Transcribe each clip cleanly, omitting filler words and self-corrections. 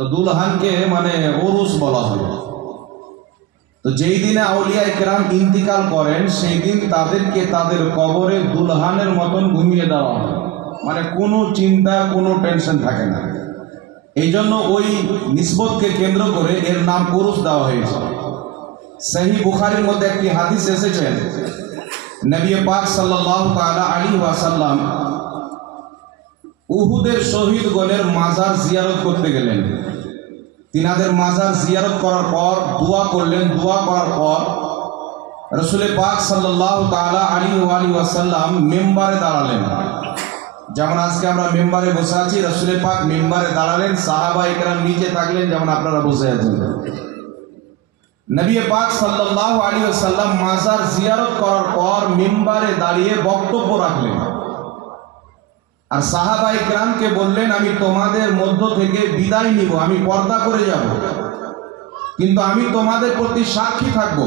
তো দুলহানকে মানে ওরুস বলা হয়। তো যেই দিনে আউলিয়া ইকরাম ইন্তিকাল করেন সেই দিন তাদেরকে তাদের কবরে দুলহানের মতন ঘুমিয়ে দেওয়া হয়, মানে কোনো চিন্তা কোনো টেনশন থাকে না। এই জন্য ওই নিসবতকে কেন্দ্র করে এর নাম উরুস দেওয়া হয়েছে। সহিহ বুখারীর মধ্যে একটি হাদিস এসেছেন, নবী পাক সাল্লাল্লাহু তাআলা আলাইহি ওয়াসাল্লাম উহুদের শহীদগণের মাজার জিয়ারত করতে গেলেন। তিনাদের মাজার জিয়ারত করার পর দোয়া করলেন। দোয়া করার পর রাসূল পাক সাল্লাল্লাহু তাআলা আলাইহি ওয়াসাল্লাম মিম্বারে দাঁড়ালেন। যেমন আজকে আমরা মেম্বারে বসে আছি, রাসূল পাক মিম্বারে দাঁড়ালেন, সাহাবায়ে কেরাম নিচে থাকলেন যেমন আপনারা বসে আছেন। নবী পাক সাল্লাল্লাহু আলাইহি ওয়াসাল্লাম মাজার জিয়ারত করার পর মিম্বারে দাঁড়িয়ে বক্তব্য রাখলেন আর সাহাবায়ে কেরামকে বললেন, আমি তোমাদের মধ্য থেকে বিদায় নিব, আমি পর্দা করে যাব, কিন্তু আমি তোমাদের প্রতি সাক্ষী থাকব।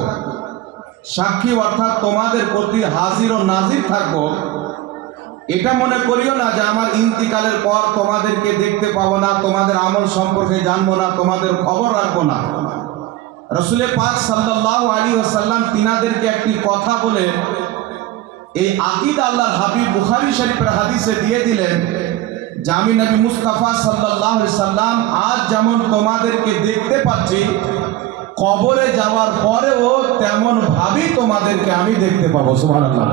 সাক্ষী অর্থাৎ তোমাদের প্রতি হাজির ও নাজির থাকব। এটা মনে করিও না যে আমার ইন্তিকালের পর তোমাদেরকে দেখতে পাবো না, তোমাদের আমল সম্পর্কে জানবো না, তোমাদের খবর রাখবো না। রাসূল পাক সাল্লাল্লাহু আলাইহি ওয়াসাল্লাম তিনাদেরকে একটি কথা বলে এই আকীদা আল্লাহর হাবিব বুখারী শরীফের হাদিসে দিয়ে দিলেন যে আমি নবী মুস্তাফা সাল্লাল্লাহু আলাইহি সাল্লাম আজ যেমন তোমাদেরকে দেখতে পাচ্ছি, কবরে যাওয়ার পরেও তেমন ভাবেই তোমাদেরকে আমি দেখতে পাবো। সুবহানাল্লাহ।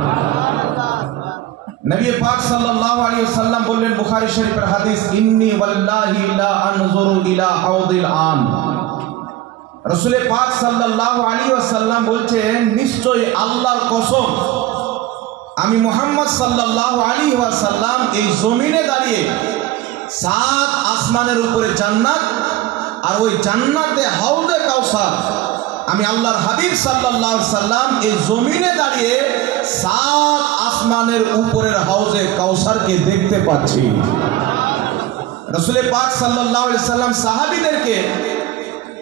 নবী পাক সাল্লাল্লাহু আলাইহি ওয়াসাল্লাম বললেন, বুখারী শরীফের হাদিস, ইন্নী ওয়াল্লাহি লা আনজুরু ইলা হাউদিল আন। রাসূল পাক সাল্লাল্লাহু আলাইহি ওয়াসাল্লাম বলছেন, নিশ্চয়ই আল্লাহর কসম, আমি মুহাম্মদ সাল্লাল্লাহু আলাইহি ওয়াসাল্লাম এই জমিনে দাঁড়িয়ে 7 আসমানের উপরে জান্নাত আর ওই জান্নাতে হাউজে কাউসার, আমি আল্লাহর হাবিব সাল্লাল্লাহু আলাইহি ওয়াসাল্লাম এই জমিনে দাঁড়িয়ে 7 আসমানের উপরের হাউজে কাউসারকে দেখতে পাচ্ছি। রাসূল পাক সাল্লাল্লাহু আলাইহি ওয়াসাল্লাম সাহাবীদেরকে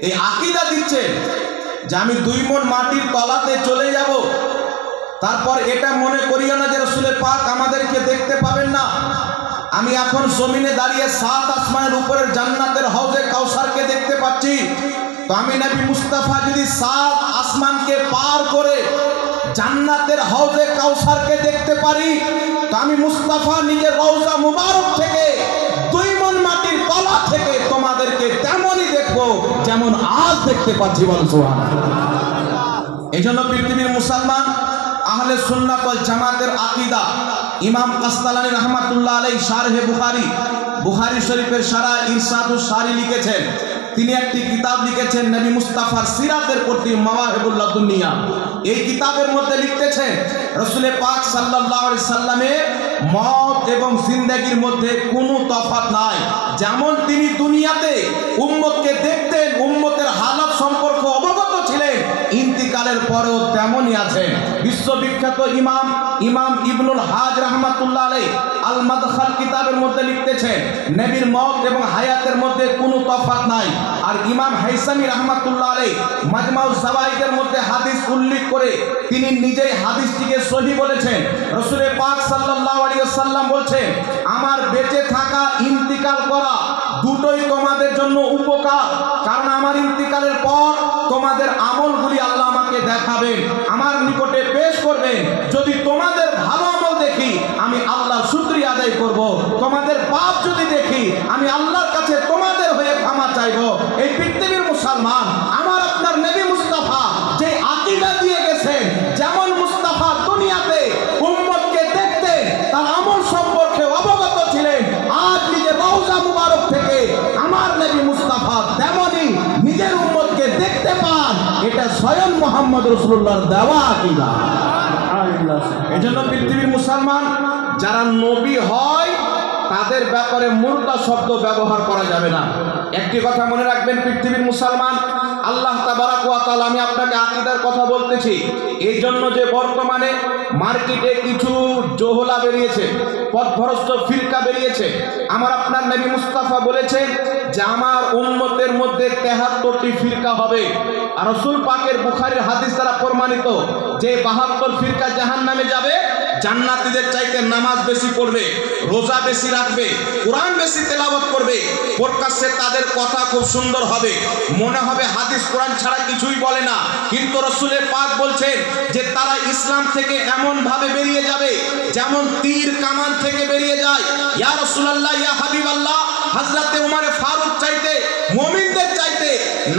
এই আকীদা দিচ্ছে যে আমি 2 মণ মাটির তলাতে চলে যাব, তারপর এটা মনে করিও না যে রাসূল পাক আমাদেরকে দেখতে পাবেন না। আমি এখন জমিনে দাঁড়িয়ে 7 আসমানের উপরের জান্নাতের হাউজে কাউসারকে দেখতে পাচ্ছি। তো আমি নবী মুস্তাফা যদি 7 আসমানকে পার করে জান্নাতের হাউজে কাউসারকে দেখতে পারি, তো আমি মুস্তাফা নিজের রওজা মুবারক থেকে 2 মণ মাটির তলা থেকে তোমাদেরকে তেমনই দেখবো যেমন আজ দেখতে পাচ্ছি। বল সুবহানাল্লাহ। এজন্য পৃথিবীর মুসলমান আহলে সুন্নাত ওয়াল জামাতের আকীদা ইমাম কাসতালানী রাহমাতুল্লাহ আলাইহি শারহে বুখারী শরীফের শারা ইরশাদুস সারি লিখেছেন। তিনি একটি কিতাব লিখেছেন নবী মুস্তাফার সিরাতের প্রতি মাওয়াহিবুল লাদুনিয়া। এই কিতাবের মধ্যে লিখতেছেন রাসূল পাক সাল্লাল্লাহু আলাইহি সাল্লামের মওত এবং জিন্দেগির মধ্যে কোনো তফাৎ নাই। যেমন তিনি দুনিয়াতে উম্মতকে দেখতেন, উম্মতের হালাত সম্পর্কে অবগত ছিলেন, ইন্তিকালের পরেও তেমনই আছেন। বিশ্ববিখ্যাত ইমাম ইবনুল হাজ রাহমাতুল্লাহ আলাইহি আল মাদখাল কিতাবের মধ্যে লিখতেছেন নবীর মওত এবং হায়াতের মধ্যে কোনো তফাৎ নাই। আর ইমাম হাইসামি রাহমাতুল্লাহ আলাইহি মাজমাউজ জাওয়াইদের মধ্যে হাদিস উল্লেখ করে তিনি নিজেই হাদিসটিকে সহিহ বলেছেন। রাসূল পাক সাল্লাল্লাহু আলাইহি ওয়াসাল্লাম বলছেন, আমার বেঁচে থাকা, ইন্তিকাল করা দুটোই তোমাদের জন্য উপকার, কারণ আমার ইন্তিকালের পর তোমাদের আমলগুলি আল্লাহ আমাকে দেখাবেন, আমার নিকটে পেশ করবেন। যদি তোমাদের ভালো আমল দেখি আমি আল্লাহর শুকরিয়া আদায় করব, তোমাদের পাপ যদি দেখি আমি আল্লাহর কাছে তোমাদের হয়ে ক্ষমা চাইব। এই পৃথিবীর মুসলমান, আমার আপনার নবী মুস্তাফা যে আকীদা দিয়ে গেছেন, যেমন মুস্তাফা দুনিয়াতে উম্মতকে দেখতে তার আমল সম্পর্কে অবগত ছিলেন, আজ নিজের রওজা মুবারক থেকে আমার নবী মুস্তাফা তেমনই নিজের উম্মতকে দেখতে পান। এটা স্বয়ং মুহাম্মদ রাসূলুল্লাহর দেওয়া আকীদা। এজন্য পৃথিবীর মুসলমান যারা নবী হয় তাদের ব্যাপারে মুর্দা শব্দ ব্যবহার করা যাবে না। একটি কথা মনে রাখবেন পৃথিবীর মুসলমান, আল্লাহ তাবারাক ওয়া তাআলা, আমি আপনাকে আকীদার কথা বলতেছি এই জন্য যে বর্তমানে মার্কেটে কিছু জোহলা বেরিয়েছে, পথভ্রষ্ট ফিরকা বেরিয়েছে। আমার আপনার নবী মুস্তাফা বলেছেন যে আমার উম্মতের মধ্যে 73টি ফিরকা হবে। আর রাসূল পাকের বুখারীর হাদিস দ্বারা প্রমাণিত যে 72 ফিরকা জাহান্নামে যাবে জান্নাতীদের চাইতে নামাজ বেশি পড়বে, রোজা বেশি রাখবে, কোরআন বেশি তেলাওয়াত করবে, প্রকাশ্যে তাদের কথা খুব সুন্দর হবে, মনে হবে হাদিস কোরআন ছাড়া কিছুই বলে না, কিন্তু রাসূলের পাক বলছেন যে তারা ইসলাম থেকে এমন ভাবে বেরিয়ে যাবে যেমন তীর কামান থেকে বেরিয়ে যায়। ইয়া রাসূলুল্লাহ, ইয়া হাবিবাল্লাহ, হযরতে উমর ফারুক চাইতে, মুমিনদের চাইতে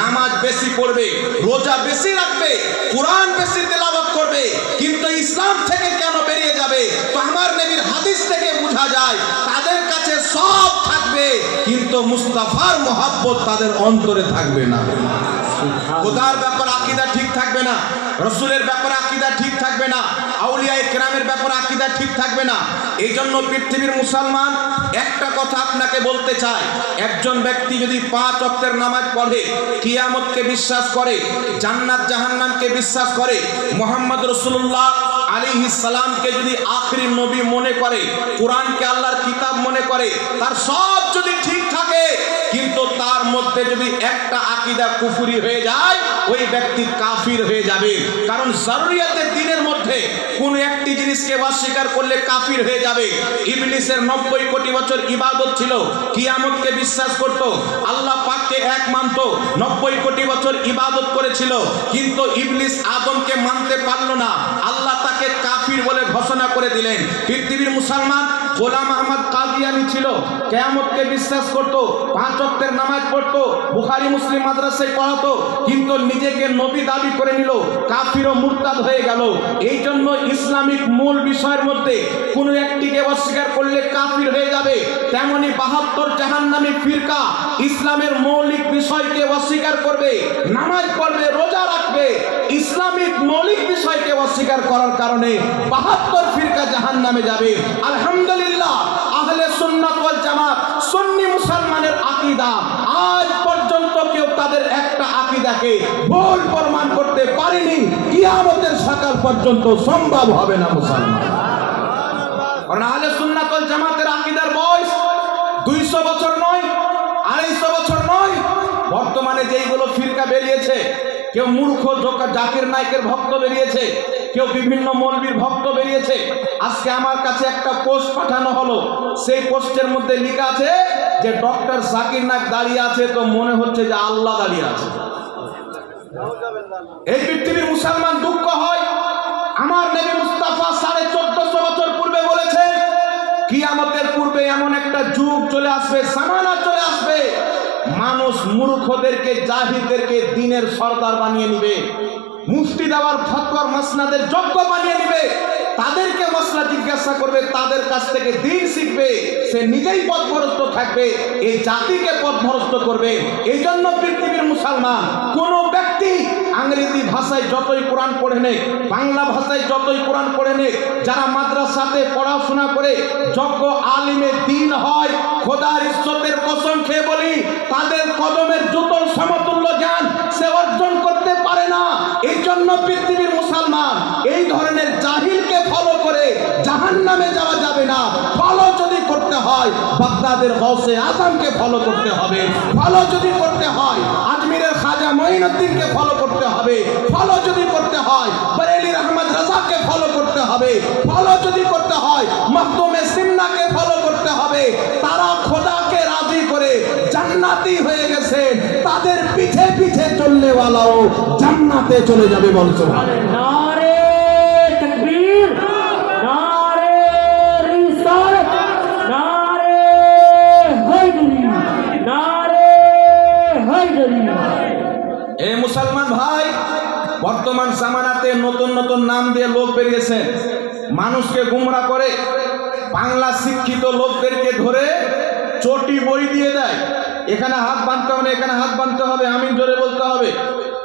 নামাজ বেশি পড়বে, রোজা বেশি রাখবে, কোরআন বেশি তেলাওয়াত করবে, কিন্তু ইসলাম থেকে কেন বেরিয়ে যাবে? তো আমার নবীর হাদিস থেকে বোঝা যায় তাদের কাছে সব থাকবে কিন্তু মুস্তাফার মোহাব্বত তাদের অন্তরে থাকবে না। খোদার ব্যাপারে আকীদা ঠিক থাকবে না, রাসূলের ব্যাপারে আকীদা ঠিক থাকবে না, আউলিয়ায়ে কেরামের ব্যাপারে আকীদা ঠিক থাকবে না। এই জন্য পৃথিবীর মুসলমান একটা কথা আপনাকে বলতে চায়, একজন ব্যক্তি যদি 5 ওয়াক্তের নামাজ পড়ে, কিয়ামতকে বিশ্বাস করে, জান্নাত জাহান্নামকে বিশ্বাস করে, মুহাম্মদ রাসূলুল্লাহ আলাইহিস সালামকে যদি আখেরি নবী মনে করে, কোরআনকে আল্লাহর কিতাব মনে করে, তার সব যদি ঠিক থাকে, কিন্তু তার মধ্যে যদি একটা আকীদা কুফরি হয়ে যায়, ওই ব্যক্তি কাফির হয়ে যাবে। কারণ জরুরিয়াতে দ্বীনের মধ্যে কোন একটি জিনিসকে অস্বীকার করলে কাফির হয়ে যাবে। ইবলিসের 90 কোটি বছর ইবাদত ছিল, কিয়ামতকে বিশ্বাস করত, আল্লাহ পাককে এক মানত, 90 কোটি বছর ইবাদত করেছিল, কিন্তু ইবলিস আদমকে মানতে পারল না, আল্লাহ তাকে কাফির বলে ঘোষণা করে দিলেন। পৃথিবীর মুসলমান গোলাম আহমদ কাদিয়ানী ছিল, কিয়ামতকে বিশ্বাস করত, 5 ওয়াক্তের নামাজ পড়তো, বুখারী মুসলিম মাদ্রাসায় পড়াতো, কিন্তু নিজেকে নবী দাবি করে নিল, কাফির ও মুরতাদ হয়ে গেল। এই জন্য ইসলামিক মূল বিষয়ের মধ্যে কোনো একটিকে অস্বীকার করলে কাফির হয়ে যাবে। তেমনি 72 জাহান্নামী ফিরকা ইসলামের মৌলিক বিষয়কে অস্বীকার করবে, নামাজ পড়বে, রোজা রাখবে, ইসলামিক মৌলিক বিষয়কে অস্বীকার করার কারণে 72 ফিরকা জাহান্নামে যাবে। আলহামদুলিল্লাহ, আহলে সুন্নাত ওয়াল জামাত সুন্নি মুসলমানের আকীদা, আজ পর্যন্ত কেউ তাদের একটা আকীদাকে ভুল প্রমাণ করতে পারেনি, কিয়ামতের সকাল পর্যন্ত সম্ভব হবে না মুসলমান। কারণ আহলে সুন্নাত ওয়াল জামাতের আকীদার বয়স 200 বছর নয়, 250 বছর নয়। বর্তমানে যেইগুলো ফিরকা বেরিয়েছে, কেউ মূর্খ জাকির নায়কের ভক্ত বেরিয়েছে, কেউ বিভিন্ন মৌলবীর ভক্ত বেরিয়েছে। আজকে আমার কাছে একটা পোস্ট পাঠানো হলো, সেই পোস্টের মধ্যে লেখা আছে যে ডক্টর জাকির নায়ক দাঁড়িয়ে আছে, তো মনে হচ্ছে যে আল্লাহ দাঁড়িয়ে আছে। এই পৃথিবীর মুসলমান দুঃখ হয়, আমার নবী মুস্তাফা 1450 বছর পূর্বে বলেছেন কিয়ামতের পূর্বে এমন একটা যুগ চলে আসবে, জামানা চলে আসবে, মানুষ মূর্খদেরকে, জাহিলদেরকে দ্বীনের সরদার বানিয়ে নিবে, মুফতি দেওয়ার ফতোয়ার মাসনাদের যোগ্য বানিয়ে নিবে, তাদেরকে মাসলা জিজ্ঞাসা করবে, তাদের কাছ থেকে দ্বীন শিখবে, সে নিজেই পথভ্রষ্ট থাকবে, এই জাতিকে পথভ্রষ্ট করবে। এই জন্য পৃথিবীর মুসলমান কোন ব্যক্তি ইংরেজি ভাষায় যতই কোরআন পড়ে নেক, বাংলা ভাষায় যতই কোরআন পড়ে নেক, যারা মাদ্রাসাতে পড়াশোনা করে যোগ্য আলিমে দ্বীন হয়, খোদার ইজ্জতের কসম খেয়ে বলি, তাদের কদমের জুতোর সমতুল্য জ্ঞান সে অর্জন করতে পারে না। এই জন্য পৃথিবীর মুসলমান এই ধরনের জাহিলকে ফলো করে জাহান্নামে যাওয়া যাবে না। ফলো যদি করতে হয় বাগদাদের গৌসে আজমকে ফলো করতে হবে, ফলো যদি করতে হয় আজমিরের খাজা মঈনুদ্দিনকে ফলো করতে হবে, ফলো যদি করতে হয় বরেলির আহমদ রাজাকে ফলো করতে হবে, ফলো যদি করতে হয় মখদুমে সিন্নাকে ফলো করতে হবে। তারা খোদাকে রাজি করে জান্নাতি হয়ে গেছে, তাদের পিছে পিছে চললে ওয়ালাও জান্নাতে চলে যাবে। বল সুবহানাল্লাহ। নারে তাকবীর, নারে রিসালাত, নারে হায়দারি, নারে হায়দারি। এই মুসলমান ভাই, বর্তমান জামানাতে নতুন নতুন নাম দিয়ে লোক বেরিয়েছে, মানুষকে গুমরা করে, বাংলা শিক্ষিত লোকদেরকে ধরে চটি বই দিয়ে দেয়, এখানে হাত বাঁধতে হবে, এখানে হাত বাঁধতে হবে, আমিন জোরে বলতে হবে।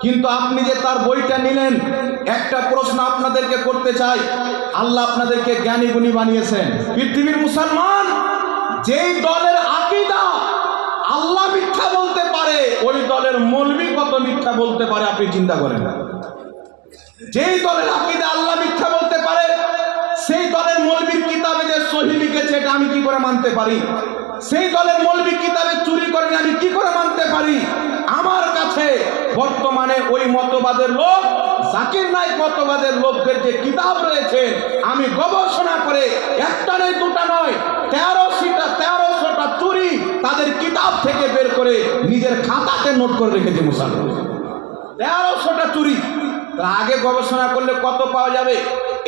কিন্তু আপনি যে তার বইটা নিলেন, একটা প্রশ্ন আপনাদেরকে করতে চাই, আল্লাহ আপনাদেরকে জ্ঞানী গুণী বানিয়েছেন। পৃথিবীর মুসলমান যেই দলের আকীদা আল্লাহ মিথ্যা বলতে পারে, ওই দলের মৌলবী কত মিথ্যা বলতে পারে আপনি চিন্তা করেন না। যেই দলের আকীদা আল্লাহ মিথ্যা বলতে পারে, সেই দলের মৌলবীর কিতাবে যে সহি লিখেছে এটা আমি কি করে মানতে পারি? সেই দলের মৌলবী কিতাবে চুরি করেন আমি কি করে মানতে পারি? আমার কাছে বর্তমানে ওই মতবাদের লোক জাকির নায়েক মতবাদের লোকদের যে কিতাব রয়েছে, আমি গবেষণা করে একটা নয় দুটা নয় 1300টা চুরি তাদের কিতাব থেকে বের করে নিজের খাতাতে নোট করে রেখেছে মুসলমান। 1300টা চুরি। আগে গবেষণা করলে কত পাওয়া যাবে?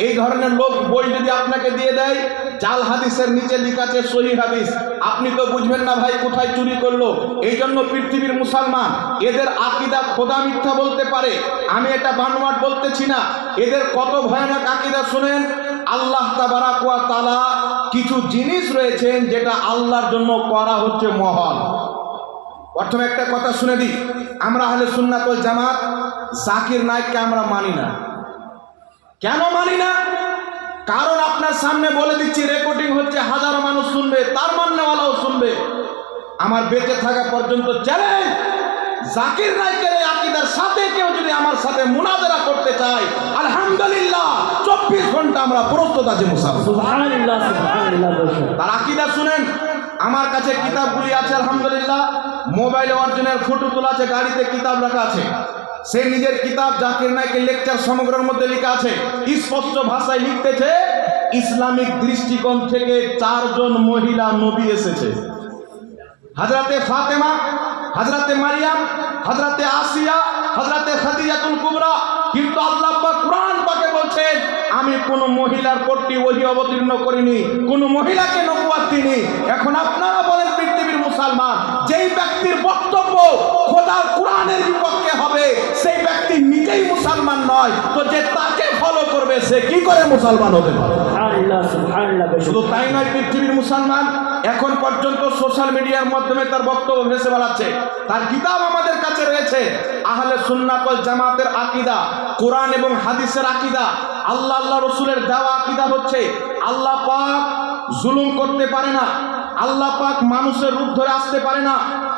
এই ধরনের লোক বই যদি আপনাকে দিয়ে দেয়, জাল হাদিসের নিচে লেখা আছে সহি হাদিস, আপনি তো বুঝবেন না ভাই কোথায় চুরি করলো। এই জন্য পৃথিবীর মুসলমান এদের আকীদা খোদা মিথ্যা বলতে পারে, আমি এটা বানোয়াট বলতেছি না। এদের কত ভয়ানক আকীদা শুনেন। আল্লাহ তাবারাক ওয়া তাআলা কিছু জিনিস রয়েছেন যেটা আল্লাহর জন্য করা হচ্ছে মহৎ। প্রথমে একটা কথা শুনে দিই, আমরা আহলে সুন্নাত ওয়াল জামাত জাকির নায়েককে আমরা মানি না। কেন মানি না? কারণ আপনার সামনে বলে দিচ্ছি, রেকর্ডিং হচ্ছে, হাজারো মানুষ শুনবে, তার মাননেওয়ালাও শুনবে। আমার বেঁচে থাকা পর্যন্ত চ্যালেঞ্জ, জাকির নায়েকের এই আকীদার সাথে কেউ যদি আমার সাথে মুনাজারা করতে চায়, আলহামদুলিল্লাহ 24 ঘন্টা আমরা প্রস্তুত আছি মুসাফির। সুবহানাল্লাহ, সুবহানাল্লাহ। তার আকীদা শুনেন। আমার কাছে কিতাবগুলি আছে আলহামদুলিল্লাহ, মোবাইলে অরিজিনাল ফটো তোলা আছে, গাড়িতে কিতাব রাখা আছে। সে নিজের কিতাব জাকির নায়েকের লেকচার সমগ্রের মধ্যে লেখা আছে, স্পষ্ট ভাষায় লিখতেছে, ইসলামিক দৃষ্টিকোণ থেকে 4 জন মহিলা নবী এসেছে। হযরতে ফাতেমা, হযরতে মারিয়াম, হযরতে আসিয়া, হযরতে খাদিজাতুল কুবরা। কিন্তু আল্লাহ পাক কুরআন পাকে বলছেন, আমি কোন মহিলার প্রতি ওহী অবতীর্ণ করিনি, কোন মহিলাকে নবুয়ত দিইনি। এখন আপনারা বলেন পৃথিবীর মুসলমান, যেই ব্যক্তির বক্তব্য খোদার কুরআনের বিপক্ষে হবে, সেই ব্যক্তি নিজেই মুসলমান নয়, তো যে তাকে ফলো করবে সে কি করে মুসলমান হতে পারে? সুবহানাল্লাহ, সুবহানাল্লাহ। শুধু তাই নয়, পৃথিবীর মুসলমান এখন পর্যন্ত সোশ্যাল মিডিয়ার মাধ্যমে তার বক্তব্য ভেসে বেড়াচ্ছে। তার কিতাব আমাদের কাছে রয়েছে, আহলে সুন্নাত ওয়াল জামাতের আকীদা, কোরআন এবং হাদিসের আকীদা। আল্লাহ রসুলের দেওয়া আকীদা হচ্ছে, আল্লাহ পাক জুলুম করতে পারে না, আল্লাহ পাক মানুষের রূপ ধরে আসতে পারে না।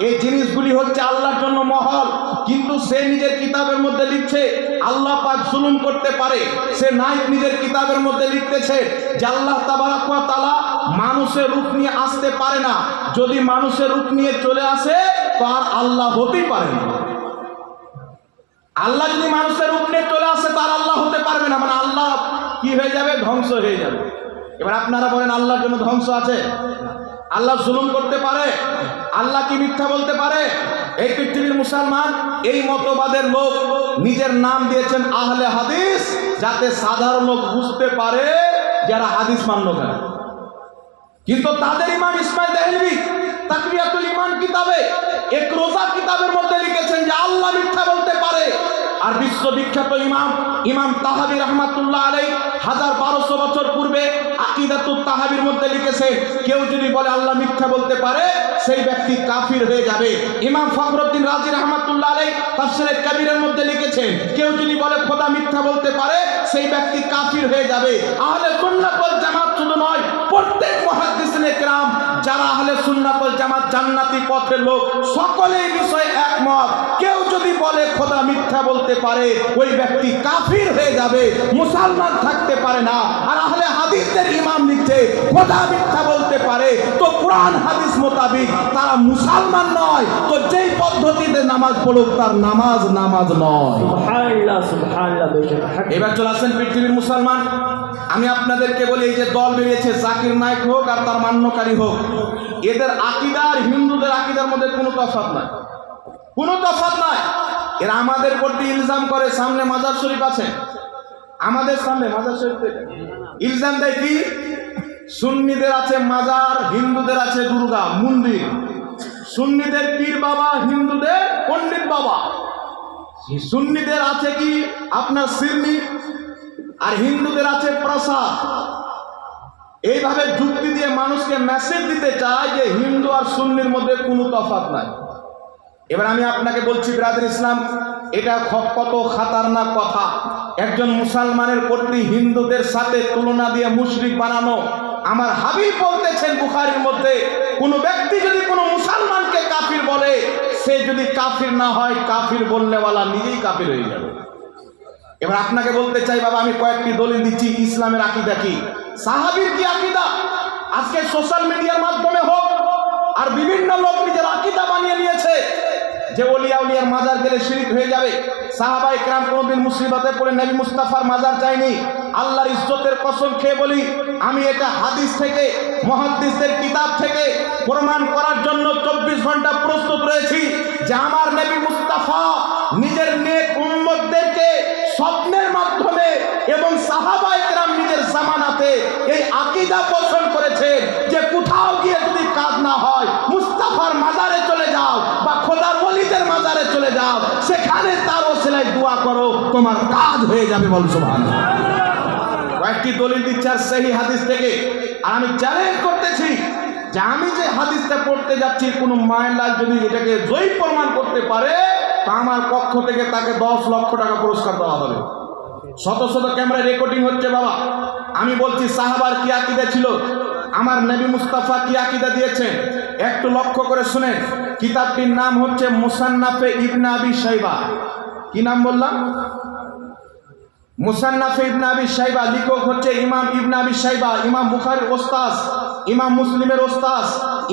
এই জিনিসগুলি হচ্ছে আল্লাহর জন্য মহল। কিন্তু সে নিজের কিতাবের মধ্যে লিখছে আল্লাহ পাক জুলুম করতে পারে। সে নায়েক নিজের কিতাবের মধ্যে লিখতেছে যে আল্লাহ তাবারাক ওয়া তাআলা মানুষের রূপ নিয়ে আসতে পারে না। যদি মানুষের রূপ নিয়ে চলে আসে তো আর আল্লাহ হতেই পারে না। আল্লাহ যদি মানুষের রূপ নিয়ে চলে আসে তার আল্লাহ হতে পারবে না, মানে আল্লাহ কি হয়ে যাবে? ধ্বংস হয়ে যাবে। এবার আপনারা বলেন, আল্লাহর জন্য ধ্বংস আছে? আল্লাহ জুলুম করতে পারে? আল্লাহ কি মিথ্যা বলতে পারে? এই পৃথিবীর মুসলমান এই মতবাদের লোক নিজের নাম দিয়েছেন আহলে হাদিস, যাতে সাধারণ লোক বুঝতে পারে যারা হাদিস মান্য করে। কিন্তু তাদের ইমাম ইসমাইল দেহলভী তাকরিয়াতুল ঈমান কিতাবে, এক রোজা কিতাবের মধ্যে লিখেছেন যে আল্লাহ মিথ্যা বলতে পারে। আর বিশ্ববিখ্যাত ইমাম তাহাবী রাহমাতুল্লাহ আলাইহি 1200 বছর পূর্বে আকীদাতুত তাহাবীর মধ্যে লিখেছেন, কেউ যদি বলে আল্লাহ মিথ্যা বলতে পারে সেই ব্যক্তি কাফির হয়ে যাবে। ইমাম ফখরুদ্দিন রাজি রাহমাতুল্লাহ আলাইহি তাফসীরে কবিরের মধ্যে লিখেছেন, কেউ যদি বলে খোদা মিথ্যা বলতে পারে সেই ব্যক্তি কাফির হয়ে যাবে। আহলে সুন্নাত ওয়াল জামাত শুধু নয়, প্রত্যেক মুহাদ্দিসিনে কেরাম যারা আহলে সুন্নাত ওয়াল জামাত জান্নাতি পথের লোক, সকলেই বিষয়ে একমত। কেউ যদি বলে খোদা মিথ্যা বলতে পারে ওই ব্যক্তি কাফির হয়ে যাবে, মুসলমান থাকতে পারে না। আর আহলে হাদিসের ইমাম লিখছে খোদা মিথ্যা বলতে পারে তো কোরআন হাদিস মোতাবিক তারা মুসলমান নয়, তো যেই পদ্ধতিতে নামাজ পড়ুক তার নামাজ নয়। সুবহানাল্লাহ, সুবহানাল্লাহ। এবার চলে আসেন পৃথিবীর মুসলমান, আমি আপনাদেরকে বলি, এই যে দল বেরিয়েছে জাকির নায়েক হোক আর তার মান্যকারী হোক, এদের আকীদা আর হিন্দুদের আকীদার মধ্যে কোনো তফাৎ নাই, কোনো তফাৎ নাই। এরা আমাদের প্রতি ইলজাম করে, সামনে মাজার শরীফ আছে, আমাদের সামনে মাজার শরীফ ইলজাম দেয় কি? সুন্নিদের আছে মাজার, হিন্দুদের আছে দুর্গা মন্দির। সুন্নিদের পীর বাবা, হিন্দুদের পণ্ডিত বাবা। সুন্নিদের আছে কি আপনার সিরনি, আর হিন্দুদের আছে প্রসাদ। এইভাবে যুক্তি দিয়ে মানুষকে মেসেজ দিতে চায় যে হিন্দু আর সুন্নির মধ্যে কোনো তফাৎ নাই। এবার আমি আপনাকে বলছি ব্রাদার ইসলাম, এটা কত খাতারনাক কথা। একজন মুসলমানের প্রতি হিন্দুদের সাথে তুলনা দিয়ে মুশরিক বানানো। আমার হাবিব বলতেছেন বুখারীর মধ্যে, কোন ব্যক্তি যদি কোনো মুসলমানকে কাফির বলে, সে যদি কাফির না হয়, কাফির বলনেওয়ালা নিজেই কাফির হয়ে যাবে। এবার আপনাকে বলতে চাই বাবা, আমি কয়েকটি দলিল দিচ্ছি ইসলামের আকীদা কি, সাহাবীর কি আকীদা। আজকে সোশ্যাল মিডিয়ার মাধ্যমে হোক আর বিভিন্ন লোক নিজের আকীদা বানিয়ে নিয়েছে যে ওলিয়া উলিয়ার মাজার গেলে শিরক হয়ে যাবে। সাহাবায়ে কেরাম কোনদিন মুসিবতে পড়ে নবী মুস্তাফার মাজার যায়নি। আল্লাহর ইজ্জতের কসম খেয়ে বলি, আমি এটা হাদিস থেকে, মুহাদ্দিসদের কিতাব থেকে প্রমাণ করার জন্য 24 ঘন্টা প্রস্তুত রয়েছি যে আমার নবী মুস্তাফা নিজের নেক উম্মতদেরকে স্বপ্নের মাধ্যমে এবং সাহাবায়ে কেরাম নিজের জামানাতে এই আকীদা পোষণ করেছেন যে কোথাও গিয়ে যদি কাজ না হয় মুস্তাফার মাজারে চলে যাও বা খোদার ওলিদের মাজারে চলে যাও, সেখানে তার ওসিলায় দোয়া করো, তোমার কাজ হয়ে যাবে। বল সুবহানাল্লাহ। কয়েকটি দলিল দিচ্ছে আর সহিহ হাদিস থেকে। আর আমি চ্যালেঞ্জ করতেছি যে আমি যে হাদিসটা পড়তে যাচ্ছি, কোনো মায়ের যদি এটাকে জয়ী প্রমাণ করতে পারে তা আমার পক্ষ থেকে তাকে 10 লক্ষ টাকা পুরস্কার দেওয়া হবে। শত শত ক্যামেরা রেকর্ডিং হচ্ছে বাবা। আমি বলছি সাহাবার কি আকীদা ছিল, আমার নবী মুস্তাফা কি আকীদা দিয়েছেন, একটু লক্ষ্য করে শুনেন। কিতাবটির নাম হচ্ছে মুসান্নাফে ইবনে আবি শাইবা। কি নাম বললাম? মুসান্নাফে ইবনে আবি শাইবা। লেখক হচ্ছে ইমাম ইবনে আবি শাইবা, ইমাম বুখারীর ওস্তাদ, ইমাম মুসলিমের ওস্তাদ,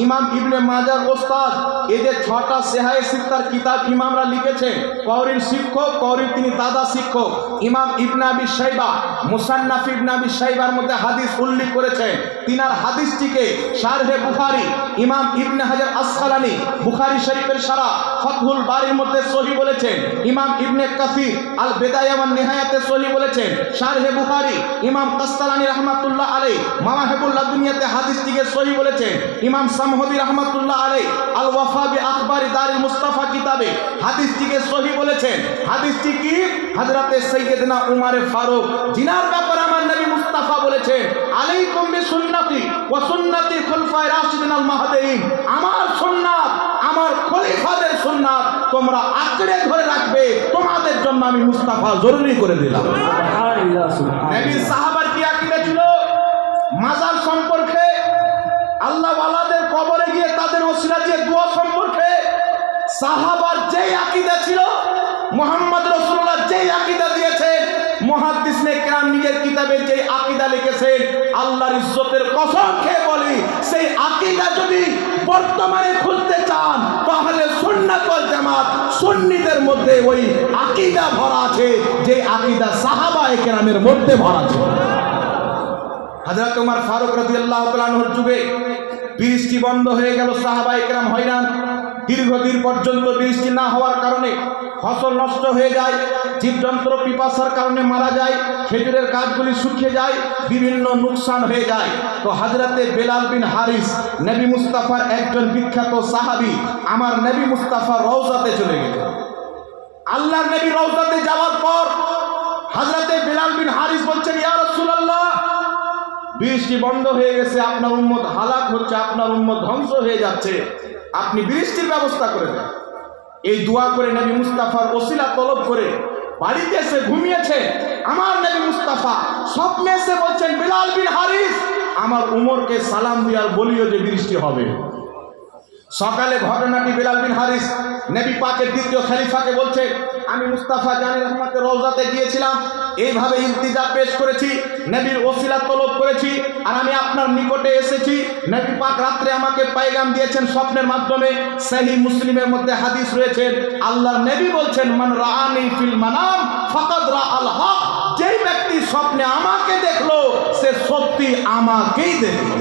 ইমাম ইবনে মাজার ওস্তাদ। এই যে 6টা সেহায়ে সিত্তার কিতাব ইমামরা লিখেছেন, কওরির শিক্ষক, কওরির তিনি দাদা শিক্ষক ইমাম ইবনে আবি শাইবা। মুসান্নাফ ইবনে আবি শাইবার মধ্যে হাদিস উল্লেখ করেছেন। তিনার হাদিসটিকে শারহে বুখারী ইমাম ইবনে হাজার আসকালানী বুখারী শরীফের শারা ফাতহুল বারীর মধ্যে সহিহ বলেছেন। ইমাম ইবনে কাসির আল বিদায়া ওয়ান নিহায়াতে সহিহ বলেছেন। শারহে বুখারী ইমাম কাসতালানী রাহমাতুল্লাহ আলাইহি মাওয়াহিবুল লাদুনিয়াতে হাদিসটিকে সহিহ বলেছেন। ইমাম সামহবী রাহমাতুল্লাহ আলাইহি আল ওয়াফা বি আখবারি দারিল মুস্তাফা কিতাবে হাদিসটিকে সহিহ বলেছেন। হাদিসটি কি? হযরতে সাইয়্যিদনা উমর ফারুক, জিনার ব্যাপারে আমার নবী মুস্তাফা বলেছেন, আলাইকুম বিসুন্নতি ওয়া সুন্নতি খুলফায়ে রাশিদিন আল মাহদিয়িন, আমার সুন্নাত, আমার খলিফাদের সুন্নাত তোমরা আঁকড়ে ধরে রাখবে, তোমাদের জন্য আমি মুস্তাফা জরুরি করে দিলাম। সুবহানাল্লাহ, সুবহানাল্লাহ। নবী সাহাবার কি আকীদা ছিল মাজার সম্পর্কে, আল্লাহ ওয়ালাদের কবরে গিয়ে তাদের ওসিলা দিয়ে দোয়া সম্পর্কে? সাহাবার যেই আকীদা ছিল, মুহাম্মদ রাসূলুল্লাহ যেই আকীদা দিয়েছেন, মুহাদ্দিসনে কেরাম নিজের কিতাবে যেই আকীদা লিখেছেন, আল্লাহর ইজ্জতের কসম খেয়ে বলি, সেই আকীদা যদি বর্তমানে খুঁজতে চান তাহলে সুন্নাত ওয়াল জামাত সুন্নিদের মধ্যে ওই আকীদা ভরা আছে, যে আকীদা সাহাবায়ে কেরামের মধ্যে ভরা আছে। হযরত ওমর ফারুক রাদিয়াল্লাহু তাআলা আনহুর যুগে বৃষ্টি বন্ধ হয়ে গেল, সাহাবায়ে কেরাম হয়রান। দীর্ঘদিন পর্যন্ত বৃষ্টি না হওয়ার কারণে ফসল নষ্ট হয়ে যায়, জীবজন্তু পিপাসার কারণে মারা যায়, খেজুরের গাছগুলি শুকিয়ে যায়, বিভিন্ন নুকসান হয়ে যায়। তো হযরতে বেলাল বিন হারিস নবী মুস্তাফার একজন বিখ্যাত সাহাবী, আমার নবী মুস্তাফার রওজাতে চলে গেলেন। আল্লাহর নবী রওজাতে যাওয়ার পর হযরতে বেলাল বিন হারিস বলছেন, ইয়া রাসূলুল্লাহ, বৃষ্টি বন্ধ হয়ে গেছে, আপনার উম্মত হালাক হচ্ছে, আপনার উম্মত ধ্বংস হয়ে যাচ্ছে, আপনি বৃষ্টির ব্যবস্থা করে দেন। এই দোয়া করে নবী মুস্তাফার ওসিলা তলব করে বাড়িতে এসে ঘুমিয়েছে। আমার নবী মুস্তাফা স্বপ্নে এসে বলছেন, বেলাল বিন হারিস, আমার উমরকে সালাম দিয়ার বলিও যে বৃষ্টি হবে। সকালে ঘটনাটি বেলাল বিন হারিস নবী পাকের দ্বিতীয় খলিফাকে বলছে, আমি মুস্তাফা জানি রহমতের রওজাতে গিয়েছিলাম, এইভাবে ইলতিজা পেশ করেছি, নবীর ওসিলা তলব করেছি, আর আমি আপনার নিকটে এসেছি। নবী পাক রাত্রে আমাকে পায়গাম দিয়েছেন স্বপ্নের মাধ্যমে। সহিহ মুসলিমের মধ্যে হাদিস রয়েছে, আল্লাহর নবী বলছেন, মান রাআনি ফিল মানাম ফাকাদ রাআল হক, যেই ব্যক্তি স্বপ্নে আমাকে দেখলো সে সত্যি আমাকেই দেখলো।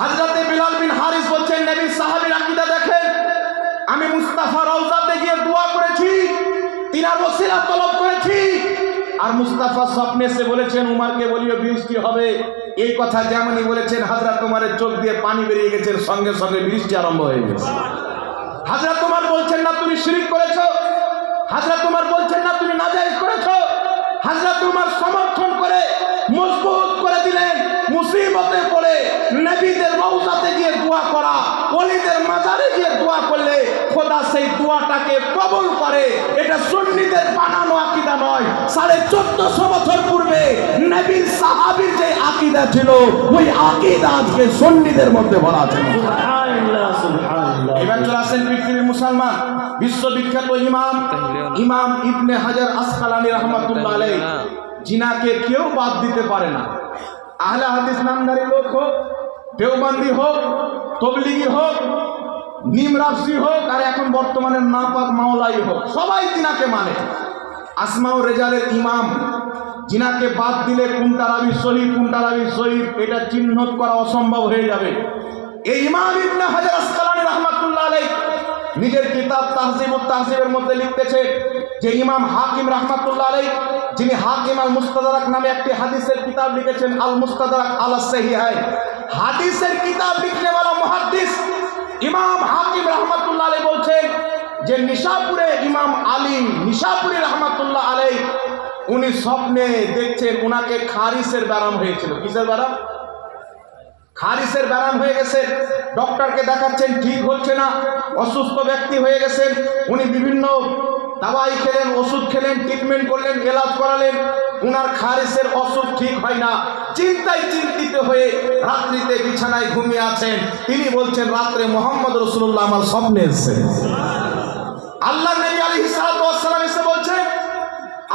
হযরতে বেলাল বিন হারিস বলছেন, নবী সাহাবীর আকীদা দেখেন, আমি মুস্তাফা রওজাতে গিয়ে দোয়া করেছি, তিনার ওসিলা তলব করেছি, আর মুস্তাফা স্বপ্নে এসে বলেছেন উমরকে বলিও বৃষ্টি হবে। এই কথা যেমনই বলেছেন, হযরত উমরের চোখ দিয়ে পানি বেরিয়ে গেছে, সঙ্গে সঙ্গে বৃষ্টি আরম্ভ হয়ে গেছে। হযরত উমর বলছেন না তুমি শিরক করেছো, হযরত উমর বলছেন না তুমি নাজায়েজ করেছো। হযরত উমর সমর্থন করে মজবুত করে দিলেন, মুসিবতে পড়ে নবীদের রওজাতে গিয়ে দোয়া করা, ওলিদের মাজারে গিয়ে দোয়া করলে খোদা সেই দোয়াটাকে কবুল করে। এটা সুন্নিদের বানানো আকীদা নয়। 1450 বছর পূর্বে নবীর সাহাবীর যে আকীদা ছিল, ওই আকীদা আজকে সুন্নিদের মধ্যে ভরা আছে। সুবহানাল্লাহ, সুবহানাল্লাহ। এবার চলে আসেন পৃথিবীর মুসলমান বিশ্ববিখ্যাত ইমাম ইবনে হাজার আসকালানী রাহমাতুল্লাহ আলাইহি, জিনাকে কেউ বাদ দিতে পারে না। আহলে হাদিস নামধারী লোক হোক, দেওবন্দি হোক, তবলিগি হোক, নিমরাফসি হোক আর এখন বর্তমানে নাপাক মাওলাই হোক, সবাই তিনাকে মানে। আসমাউ রেজালের ইমাম, যিনাকে বাদ দিলে কোনটা রাবি সহিহ কোনটা রাবি সহিহ এটা চিহ্নিত করা অসম্ভব হয়ে যাবে। এই ইমাম ইবনে হাজার আসকালানী রাহমাতুল্লাহ আলাইহি নিজের কিতাব তাহজিবুত তাহজিবের মধ্যে লিখতেছে যে ইমাম হাকিম রাহমাতুল্লাহ আলাইহি, যিনি হাকিম আল মুস্তাদরাক নামে একটি হাদিসের কিতাব লিখেছেন, আল মুস্তাদরাক আলা সহিহাইন, হাদিসের কিতাব লিখনে वाला মুহাদ্দিস ইমাম হাকিম রাহমাতুল্লাহ আলাইহি বলছেন যে নিশাপুরে ইমাম আলী নিশাপুরি রাহমাতুল্লাহ আলাইহি উনি স্বপ্নে দেখছেন উনাকে খারিসের ব্যারাম হয়েছিল। কিসের ব্যারাম? খারিসের ব্যারাম হয়ে গেছে। ডক্টরকে দেখাচ্ছেন, ঠিক হচ্ছে না, অসুস্থ ব্যক্তি হয়ে গেছেন। উনি বিভিন্ন দাওয়াই খেলেন, ওষুধ খেলেন, ট্রিটমেন্ট করলেন, এলাজ করালেন, উনার খারিসের অসুখ ঠিক হয় না। চিন্তায় চিন্তিত হয়ে রাত্রিতে বিছানায় ঘুমিয়ে আছেন। তিনি বলছেন রাত্রে মোহাম্মদ রাসূলুল্লাহ আমার স্বপ্নে এসেছেন। আল্লাহ নবী আলাইহিস সালাতু ওয়াস সালাম এসে বলছেন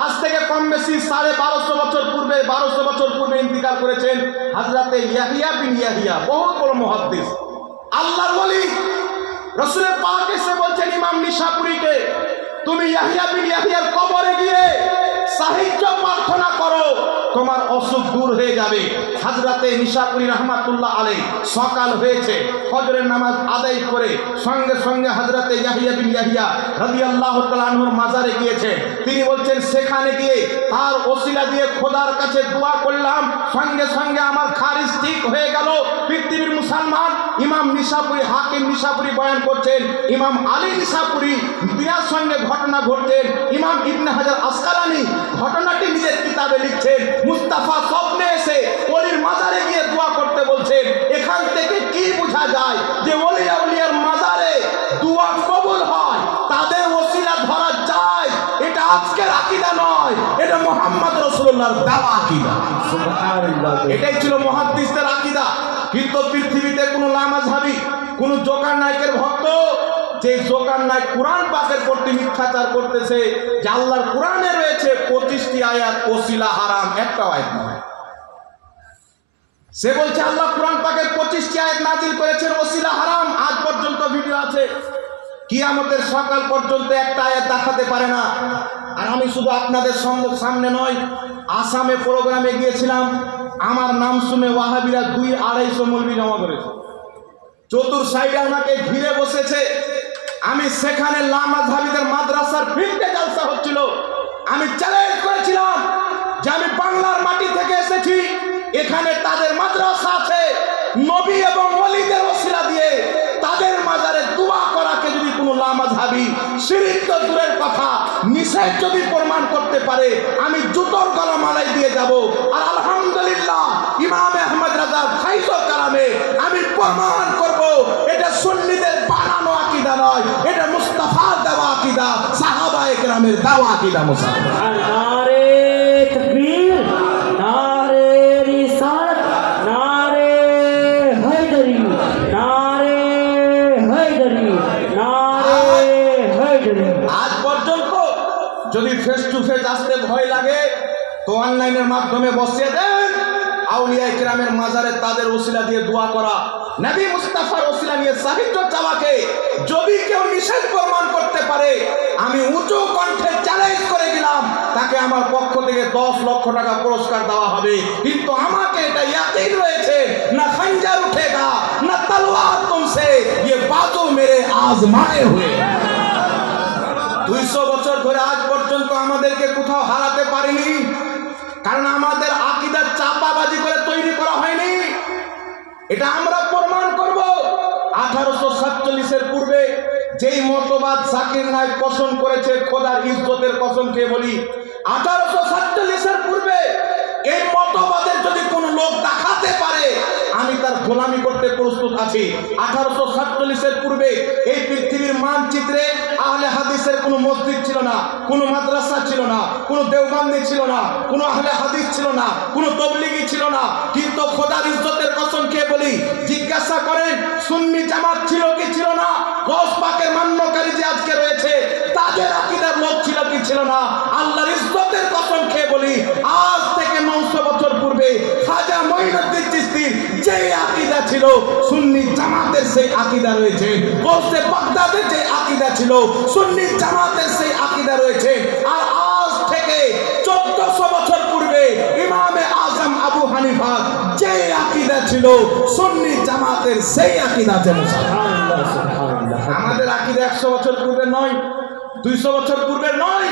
আজ থেকে কম বেশি 1250 বছর পূর্বে 1200 বছর পূর্বে ইন্তিকাল করেছেন হযরতে ইয়াহিয়া বিন ইয়াহিয়া, বহুত বড় মুহাদ্দিস, আল্লাহর ওলি। রাসূল পাক এসে বলছেন ইমাম নিশাপুরীকে, তুমি ইয়াহিয়া বিন ইয়াহিয়ার কবরে গিয়ে সাহায্য প্রার্থনা করো, তোমার অসুখ দূর হয়ে যাবে। হযরতে নিশাপুরী রাহমাতুল্লাহ আলাইহি সকাল হয়েছে, ফজরের নামাজ আদায় করে সঙ্গে সঙ্গে হযরতে ইয়াহিয়া বিন ইয়াহিয়া রাদিয়াল্লাহু তাআলা আনহুর মাজারে গিয়েছে। তিনি বলছেন সেখানে গিয়ে তার ওসিলা দিয়ে খোদার কাছে দোয়া করলাম, সঙ্গে সঙ্গে আমার খারিজ ঠিক হয়ে গেল। পৃথিবীর মুসলমান ইমাম নিশাপুরী হাকিম নিশাপুরী বয়ান করছেন, ইমাম আলী নিশাপুরী বিয়ার সঙ্গে ঘটনা ঘটছেন। ইমাম ইবনে হাজার আসকালানী ঘটনাটি নিজের কিতাবে লিখছেন। মুস্তাফা স্বপ্নে এসে ওলির মাজারে গিয়ে দোয়া করতে বলছেন। এখান থেকে কি বোঝা যায় যে ওলিয়া উলিয়ার মাজারে দোয়া কবুল হয়, তাদের ওসিলা ধরা যায়। এটা আজকের আকীদা নয়, এটা মুহাম্মদ রাসূলুল্লাহর দেওয়া আকীদা। সুবহানাল্লাহ, এটাই ছিল মুহাদ্দিসদের আকীদা। কিন্তু পৃথিবীতে কোনো লামাযহাবী, কোনো জোকার নায়কের ভক্ত, যে জোকার নায়ক কোরআন পাকের প্রতি মিথ্যাচার করতেছে, যে আল্লাহর কোরআনে রয়েছে 25টি আয়াত ওসিলা হারাম, একটা আয়াত নয়। সে বলছে আল্লাহ কোরআন পাকের 25টি আয়াত নাজিল করেছেন, ওসিলা হারাম। আজ পর্যন্ত ভিডিও আছে, কিয়ামতের সকাল পর্যন্ত একটা আয়াত দেখাতে পারে না। আর আমি শুধু আপনাদের সামনে নয়, আসামে প্রোগ্রামে গিয়েছিলাম, আমার নাম শুনে ওয়াহাবিরা 200-250 মৌলবি জমা করেছে, চতুর সাইডে আমাকে ঘিরে বসেছে। আমি সেখানে লামাযহাবীদের মাদ্রাসার ফিল্ডে জলসা হচ্ছিল, আমি চ্যালেঞ্জ করেছিলাম যে আমি বাংলার মাটি থেকে এসেছি, এখানে তাদের মাদ্রাসা আছে, নবী এবং ওলিদের ওসিলা দিয়ে তাদের মাজারে দোয়া করাকে যদি কোনো লামাযহাবী শিরক তো দূরের কথা নিষেধ যদি প্রমাণ করতে পারে, আমি জুতোর গলা মালাই দিয়ে যাব। আর আলহামদুলিল্লাহ ইমাম আহমদ রাজা ফাইজ ও কারামে আমি প্রমাণ করব এটা সুন্নিদের বানানো আকীদা নয়, এটা মুস্তাফার দেওয়া আকীদা, সাহাবায়ে কেরামের দেওয়া আকীদা। মুসলমান নারে তাকবীর, নারে রিসালাত, নারে হায়দারি, নারে হায়দারি, নারে হায়দারি। আজ পর্যন্ত যদি ফেস টু ফেস আসতে ভয় লাগে তো অনলাইনের মাধ্যমে বসিয়ে দেন, আউলিয়া ইকরামের মাজারে তাদের ওসিলা দিয়ে দোয়া করা, নবী মুস্তাফার ওসিলা নিয়ে সাহায্য চাওয়াকে যদি কেউ নিষেধ প্রমাণ করতে পারে, আমি উঁচু কণ্ঠে চ্যালেঞ্জ করে দিলাম, তাকে আমার পক্ষ থেকে 10 লক্ষ টাকা পুরস্কার দেওয়া হবে। কিন্তু আমাকে এটা ইয়াকিন রয়েছে, না খঞ্জর উঠেগা না তলোয়ার তুমসে, ये बातों मेरे आजमाए हुए। 200 বছর ধরে আজ পর্যন্ত আমাদেরকে কোথাও হারাতে পারেনি, কারণ আমাদের আকীদা চাপাবাজি করে তৈরি করা হয়নি। এটা আমরা প্রমাণ করব। 1847-এর পূর্বে যেই মতবাদ জাকির নায়েক পোষণ করেছে, খোদার ইজ্জতের কসম খেয়ে বলি, 1847-এর পূর্বে এই মতবাদের যদি কোনো লোক দেখাতে পারে, আমি তার গোলামি করতে প্রস্তুত আছি। 1847-এর পূর্বে এই পৃথিবীর মানচিত্রে আহলে হাদিসের কোনো মসজিদ ছিল না, কোনো মাদ্রাসা ছিল না, কোনো দেওবন্দি ছিল না, কোনো আহলে হাদিস ছিল না, কোনো তবলিগি ছিল না। কিন্তু খোদার ইজ্জতের কসম খেয়ে বলি, জিজ্ঞাসা করেন সুন্নি জামাত ছিল কি ছিল না, গৌস পাকের মান্যকারী যে আজকে রয়েছে তাদের আকীদার লোক ছিল কি ছিল না। আল্লাহর ইজ্জতের কসম খেয়ে বলি, আজ থেকে 900 বছর পূর্বে খাজা মঈনুদ্দিন চিশতির যে আকীদা ছিল ছিল, সুন্নি জামাতের সেই আকীদা রয়েছে। গৌসে বাগদাদের যে আকীদা ছিল, সুন্নি জামাতের সেই আকীদা রয়েছে। আর আজ থেকে 1400 বছর পূর্বে ইমামে আজম আবু হানিফা যে আকীদা ছিল, সুন্নি জামাতের সেই আকীদা আছে। আমাদের আকীদা 100 বছর পূর্বে নয়, 200 বছর পূর্বে নয়,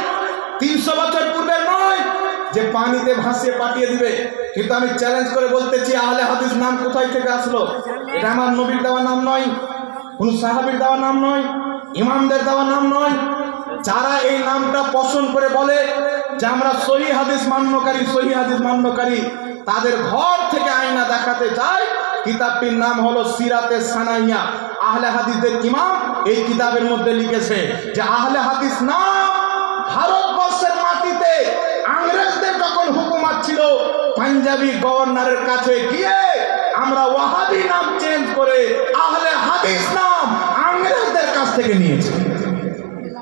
300 বছর পূর্বে নয় যে পানিতে ভাসিয়ে পাঠিয়ে দিবে। কিন্তু আমি চ্যালেঞ্জ করে বলতেছি, আহলে হাদিস নাম কোথায় থেকে আসলো? এটা আমার নবীর দেওয়া নাম নয়, কোন সাহাবীর দেওয়া নাম নয়, ইমামদের দেওয়া নাম নয়। যারা এই নামটা পছন্দ করে বলে যে আমরা সহি হাদিস মান্যকারী, সহি হাদিস মান্যকারী, তাদের ঘর থেকে আয়না দেখাতে চায়। কিতাবটির নাম হলো সিরাতে সানাইয়া। আহলে হাদিসদের ইমাম এই কিতাবের মধ্যে লিখেছে যে আহলে হাদিস নাম ভারতবর্ষের মাটিতে ইংরেজদের যখন হুকুমত ছিল, পাঞ্জাবি গভর্নরের কাছে গিয়ে আমরা ওয়াহাবি নাম চেঞ্জ করে আহলে হাদিস নাম ইংরেজদের কাছ থেকে নিয়েছি।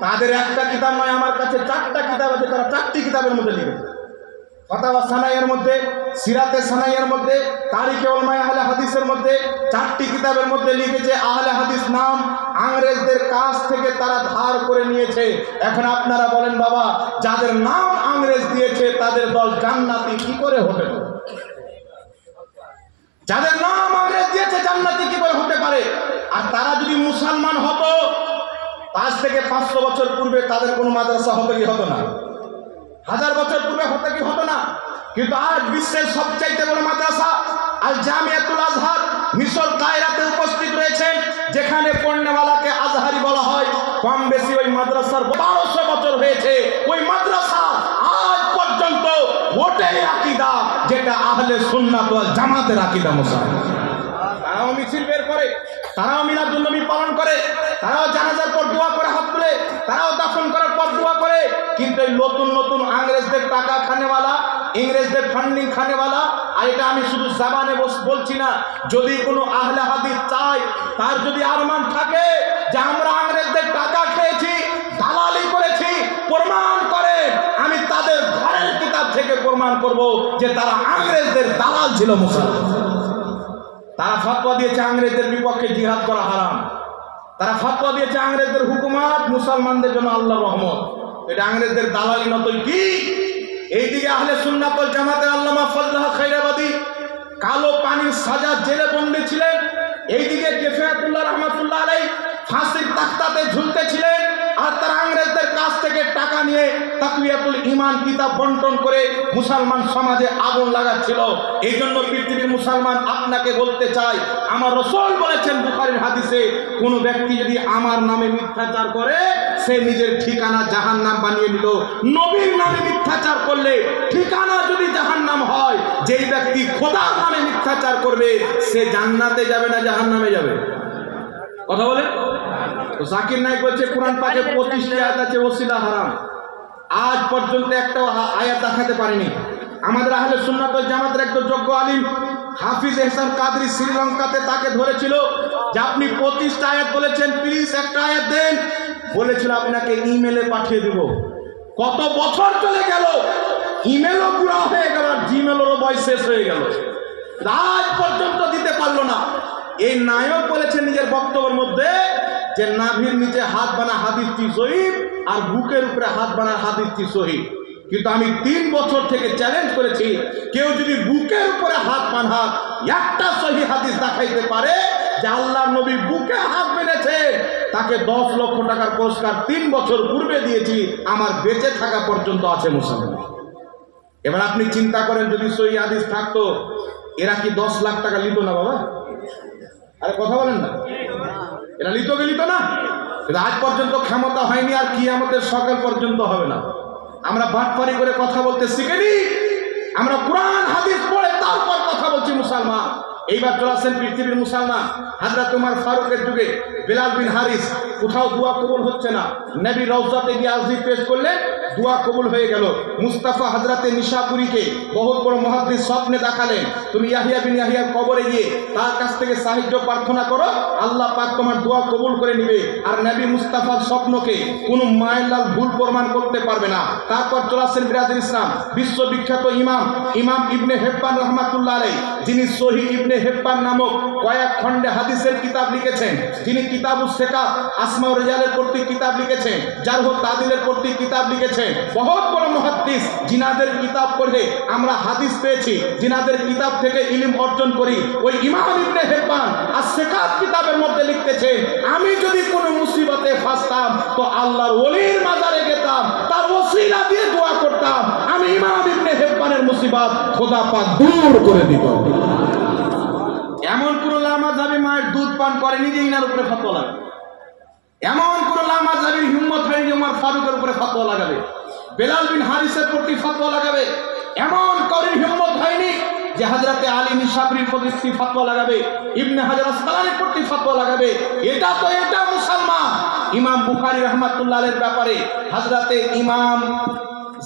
তাদের একটা কিতাব নয়, আমার কাছে 4টা কিতাব আছে, তারা 4টি কিতাবের মধ্যে লিখেছে। ফাতাওয়া সানাইয়ের মধ্যে, সিরাতে সানাইয়ের মধ্যে, তারিখে উলমায়ে আহলে হাদিসের মধ্যে, 4টি কিতাবের মধ্যে লিখেছে আহলে হাদিস নাম ইংরেজদের কাছ থেকে তারা ধার করে নিয়েছে। এখন আপনারা বলেন বাবা, যাদের নাম ইংরেজ দিয়েছে তাদের দল জান্নাতি কি করে হতে পারে? যাদের নাম ইংরেজ দিয়েছে জান্নাতি কি করে হতে পারে? আর তারা যদি মুসলমান হতো 5 থেকে 500 বছর পূর্বে, তাদের কোনো মাদ্রাসা হতো কি হতো না? 1000 বছর পূর্বে হতো কি হতো না? কিন্তু আজ বিশ্বের সবচাইতে বড় মাদ্রাসা আল জামিয়াতুল আজহার মিশর কায়রাতে উপস্থিত রয়েছেন, যেখানে পড়নেওয়ালাকে আজহারি বলা হয়। কম বেশি ওই মাদ্রাসার 1200 বছর হয়েছে। ওই মাদ্রাসা আজ পর্যন্ত ওটাই আকীদা যেটা আহলে সুন্নাত ওয়াল জামাতের আকীদা। মুসলমান তারাও মিছিল বের করে, তারাও মিলাদুন নবী পালন করে, তারাও জানাজার পর দোয়া করে হাত তুলে, তারাও দাফন করার পর দোয়া করে। কিন্তু এই নতুন নতুন ইংরেজদের টাকা খানেওয়ালা, ইংরেজদের ফান্ডিং খানেওয়ালা, আর এটা আমি শুধু জাবানে বলছি না, যদি কোনো আহলে হাদিস চায়, তার যদি আরমান থাকে যে আমরা ইংরেজদের টাকা খেয়েছি, দালালি করেছি, প্রমাণ করে, আমি তাদের ঘরের কিতাব থেকে প্রমাণ করব যে তারা ইংরেজদের দালাল ছিল। মুসলমান তারা ফতোয়া দিয়েছে ইংরেজদের বিপক্ষে জিহাদ করা হারাম। তারা ফতোয়া দিয়েছে ইংরেজদের হুকুমত মুসলমানদের জন্য আল্লাহর রহমত। এটা ইংরেজদের দালালি নতই কি? এইদিকে আহলে সুন্নাত ওয়াল জামাতের আল্লামা ফজলুল হক খায়রাবাদী কালো পানির সাজা জেলে বন্দী ছিলেন। এইদিকে কিফায়াতুল্লাহ রাহমাতুল্লাহ আলাইহি ফাঁসির তাখতাতে ঝুলতেছিলেন। আর তারা ইংরেজদের কাছ থেকে টাকা নিয়ে তাকওয়াতুল ঈমান কিতাব বন্টন করে মুসলমান সমাজে আগুন লাগাচ্ছিল। এই জন্য পৃথিবীর মুসলমান আপনাকে বলতে চাই, আমার রাসূল বলেছেন বুখারীর হাদিসে, কোন ব্যক্তি যদি আমার নামে মিথ্যাচার করে সে নিজের ঠিকানা জাহান্নাম বানিয়ে নিল। নবীর নামে মিথ্যাচার করলে ঠিকানা যদি জাহান্নাম হয়, যেই ব্যক্তি খোদার নামে মিথ্যাচার করবে সে জান্নাতে যাবে না জাহান্নামে যাবে? কথা বলে তো জাকির নায়েক বলছে কোরআন পাকে 25টি আয়াত আছে ওসিলা হারাম। আজ পর্যন্ত একটা আয়াত দেখাতে পারেনি। আমাদের আহলে সুন্নাত ওয়াল জামাতের একজন যোগ্য আলিম হাফিজ এহসান কাদরি শ্রীলঙ্কাতে তাকে ধরেছিল যে আপনি 25টা আয়াত বলেছেন, প্লিজ একটা আয়াত দেন। বলেছিল আপনাকে ইমেলে পাঠিয়ে দিব। কত বছর চলে গেল, ইমেলও পুরো হয়ে গেল, আর জিমেলেরও বয়স শেষ হয়ে গেল, আজ পর্যন্ত দিতে পারলো না। এই নায়ক বলেছেন নিজের বক্তব্যের মধ্যে যে নাভির নিচে হাত বানা হাদিসটি সহিহ আর বুকের উপরে হাত বানা হাদিসটি সহিহ। কিন্তু আমি 3 বছর থেকে চ্যালেঞ্জ করেছি, কেউ যদি বুকের উপরে হাত বাঁধা একটা সহিহ হাদিস দেখাইতে পারে যে আল্লাহর নবী বুকে হাত বেঁধেছে, তাকে 10 লক্ষ টাকার পুরস্কার 3 বছর পূর্বে দিয়েছি, আমার বেঁচে থাকা পর্যন্ত আছে। মুসলমান এবার আপনি চিন্তা করেন, যদি সহিহ হাদিস থাকতো এরা কি 10 লাখ টাকা নিত না বাবা? আরে কথা বলেন না, এরা লিত না? আজ পর্যন্ত ক্ষমতা হয়নি, আর কিয়ামতের সকাল পর্যন্ত হবে না। আমরা বাটপারি করে কথা বলতে শিখিনি, আমরা কোরআন হাদিস পড়ে তারপর কথা বলছি। মুসলমান এইবার চলে আসেন পৃথিবীর মুসলমান হযরত উমর ফারুকের যুগে বেলাল বিন হারিস কোথাও দোয়া কবুল হচ্ছে না, নবী রওজাতে গিয়ে আরজি পেশ করলেন, দোয়া কবুল হয়ে গেল। মুস্তাফা হযরতে নিশাপুরীকে বহুত বড় মুহাদ্দিস স্বপ্নে দেখালেন, তুমি ইয়াহিয়া বিন ইয়াহিয়ার কবরে গিয়ে তার কাছ থেকে সাহায্য প্রার্থনা করো, আল্লাহ পাক তোমার দোয়া কবুল করে নেবে। আর নবী মুস্তাফার স্বপ্নকে কোনো মায়ের ভুল প্রমাণ করতে পারবে না। তারপর চলে আসেন বিরাদুল ইসলাম, বিশ্ববিখ্যাত ইমাম ইবনে হেব্বান রাহমাতুল্লাহ আলাইহি, যিনি সহিহ ইবনে হেব্বান নামক কয়েক খণ্ডে হাদিসের কিতাব লিখেছেন, যিনি কিতাবুস সিকাত আসমা ও রিজালের কর্তৃক কিতাব লিখেছেন, জারহ ও তাদিলের কর্তৃক কিতাব লিখেছেন, বহুত বড় মুহাদ্দিস, যিনাদের কিতাব পড়ে আমরা হাদিস পেয়েছি, যিনাদের কিতাব থেকে ইলম অর্জন করি। ওই ইমাম ইবনে হেব্বান আস-সিকাত কিতাবের মধ্যে লিখতেছে, আমি যদি কোনো মুসিবতে ফাঁসতাম তো আল্লাহর ওলির মাজারে যেতাম, তার ওসিলা দিয়ে দোয়া করতাম, আমি ইমাম ইবনে হেব্বানের মুসিবত খোদা পাক দূর করে দিত। এমন কোন লামাযাবি মায়ের দুধ পান করেনি যে ইনার উপরে ফতোয়া লাগাবে, এমন কোন লামাযাবির হিম্মত হয়নি যে ওমর ফারুকের উপরে ফতোয়া লাগাবে, বেলাল বিন হারিসের প্রতি ফতোয়া লাগাবে, এমন কারোর হিম্মত হয়নি যে হযরতে আলী নিশাবরীর প্রতি ফতোয়া লাগাবে, ইবনে হাজার আসকালানির প্রতি ফতোয়া লাগাবে। এটা মুসলমান। ইমাম বুখারী রাহমাতুল্লাহ আলাইহির ব্যাপারে হযরতে ইমাম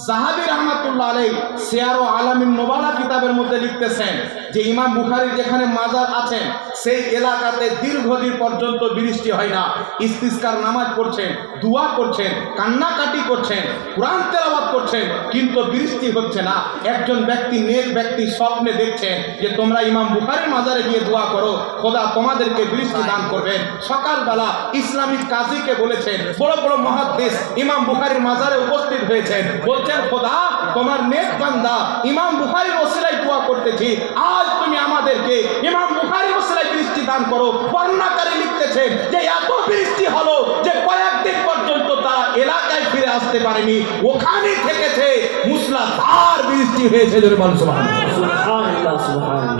যাহাবী রাহমাতুল্লাহ আলাইহি সিয়ার ও আলামিন নুবালা কিতাবের মধ্যে লিখতেছেন যে ইমাম বুখারীর যেখানে মাজার আছেন সেই এলাকাতে দীর্ঘদিন পর্যন্ত বৃষ্টি হয় না। ইস্তিসকার নামাজ পড়ছেন, দোয়া করছেন, কান্নাকাটি করছেন, কোরআন তেলাওয়াত করছেন, কিন্তু বৃষ্টি হচ্ছে না। একজন ব্যক্তি নেক ব্যক্তি স্বপ্নে দেখছেন যে তোমরা ইমাম বুখারীর মাজারে গিয়ে দোয়া করো, খোদা তোমাদেরকে বৃষ্টি দান করবেন। সকালবেলা ইসলামিক কাজীকে বলেছেন, বড় বড় মুহাদ্দিস ইমাম বুখারীর মাজারে উপস্থিত হয়েছেন, বলছেন খোদা তোমার নেক বান্দা ইমাম বুখারীর ওসিলায় দোয়া করতেছি, আজ তুমি আমাদেরকে ইমাম বুখারীর ওসিলায় বৃষ্টি দান করো। বর্ণনাকারী লিখতেছেন যে এত বৃষ্টি হলো যে কয়েকদিন পর্যন্ত তারা এলাকায় ফিরে আসতে পারেনি, ওখানে থেকেছে, মুসলাধার বৃষ্টি হয়েছে।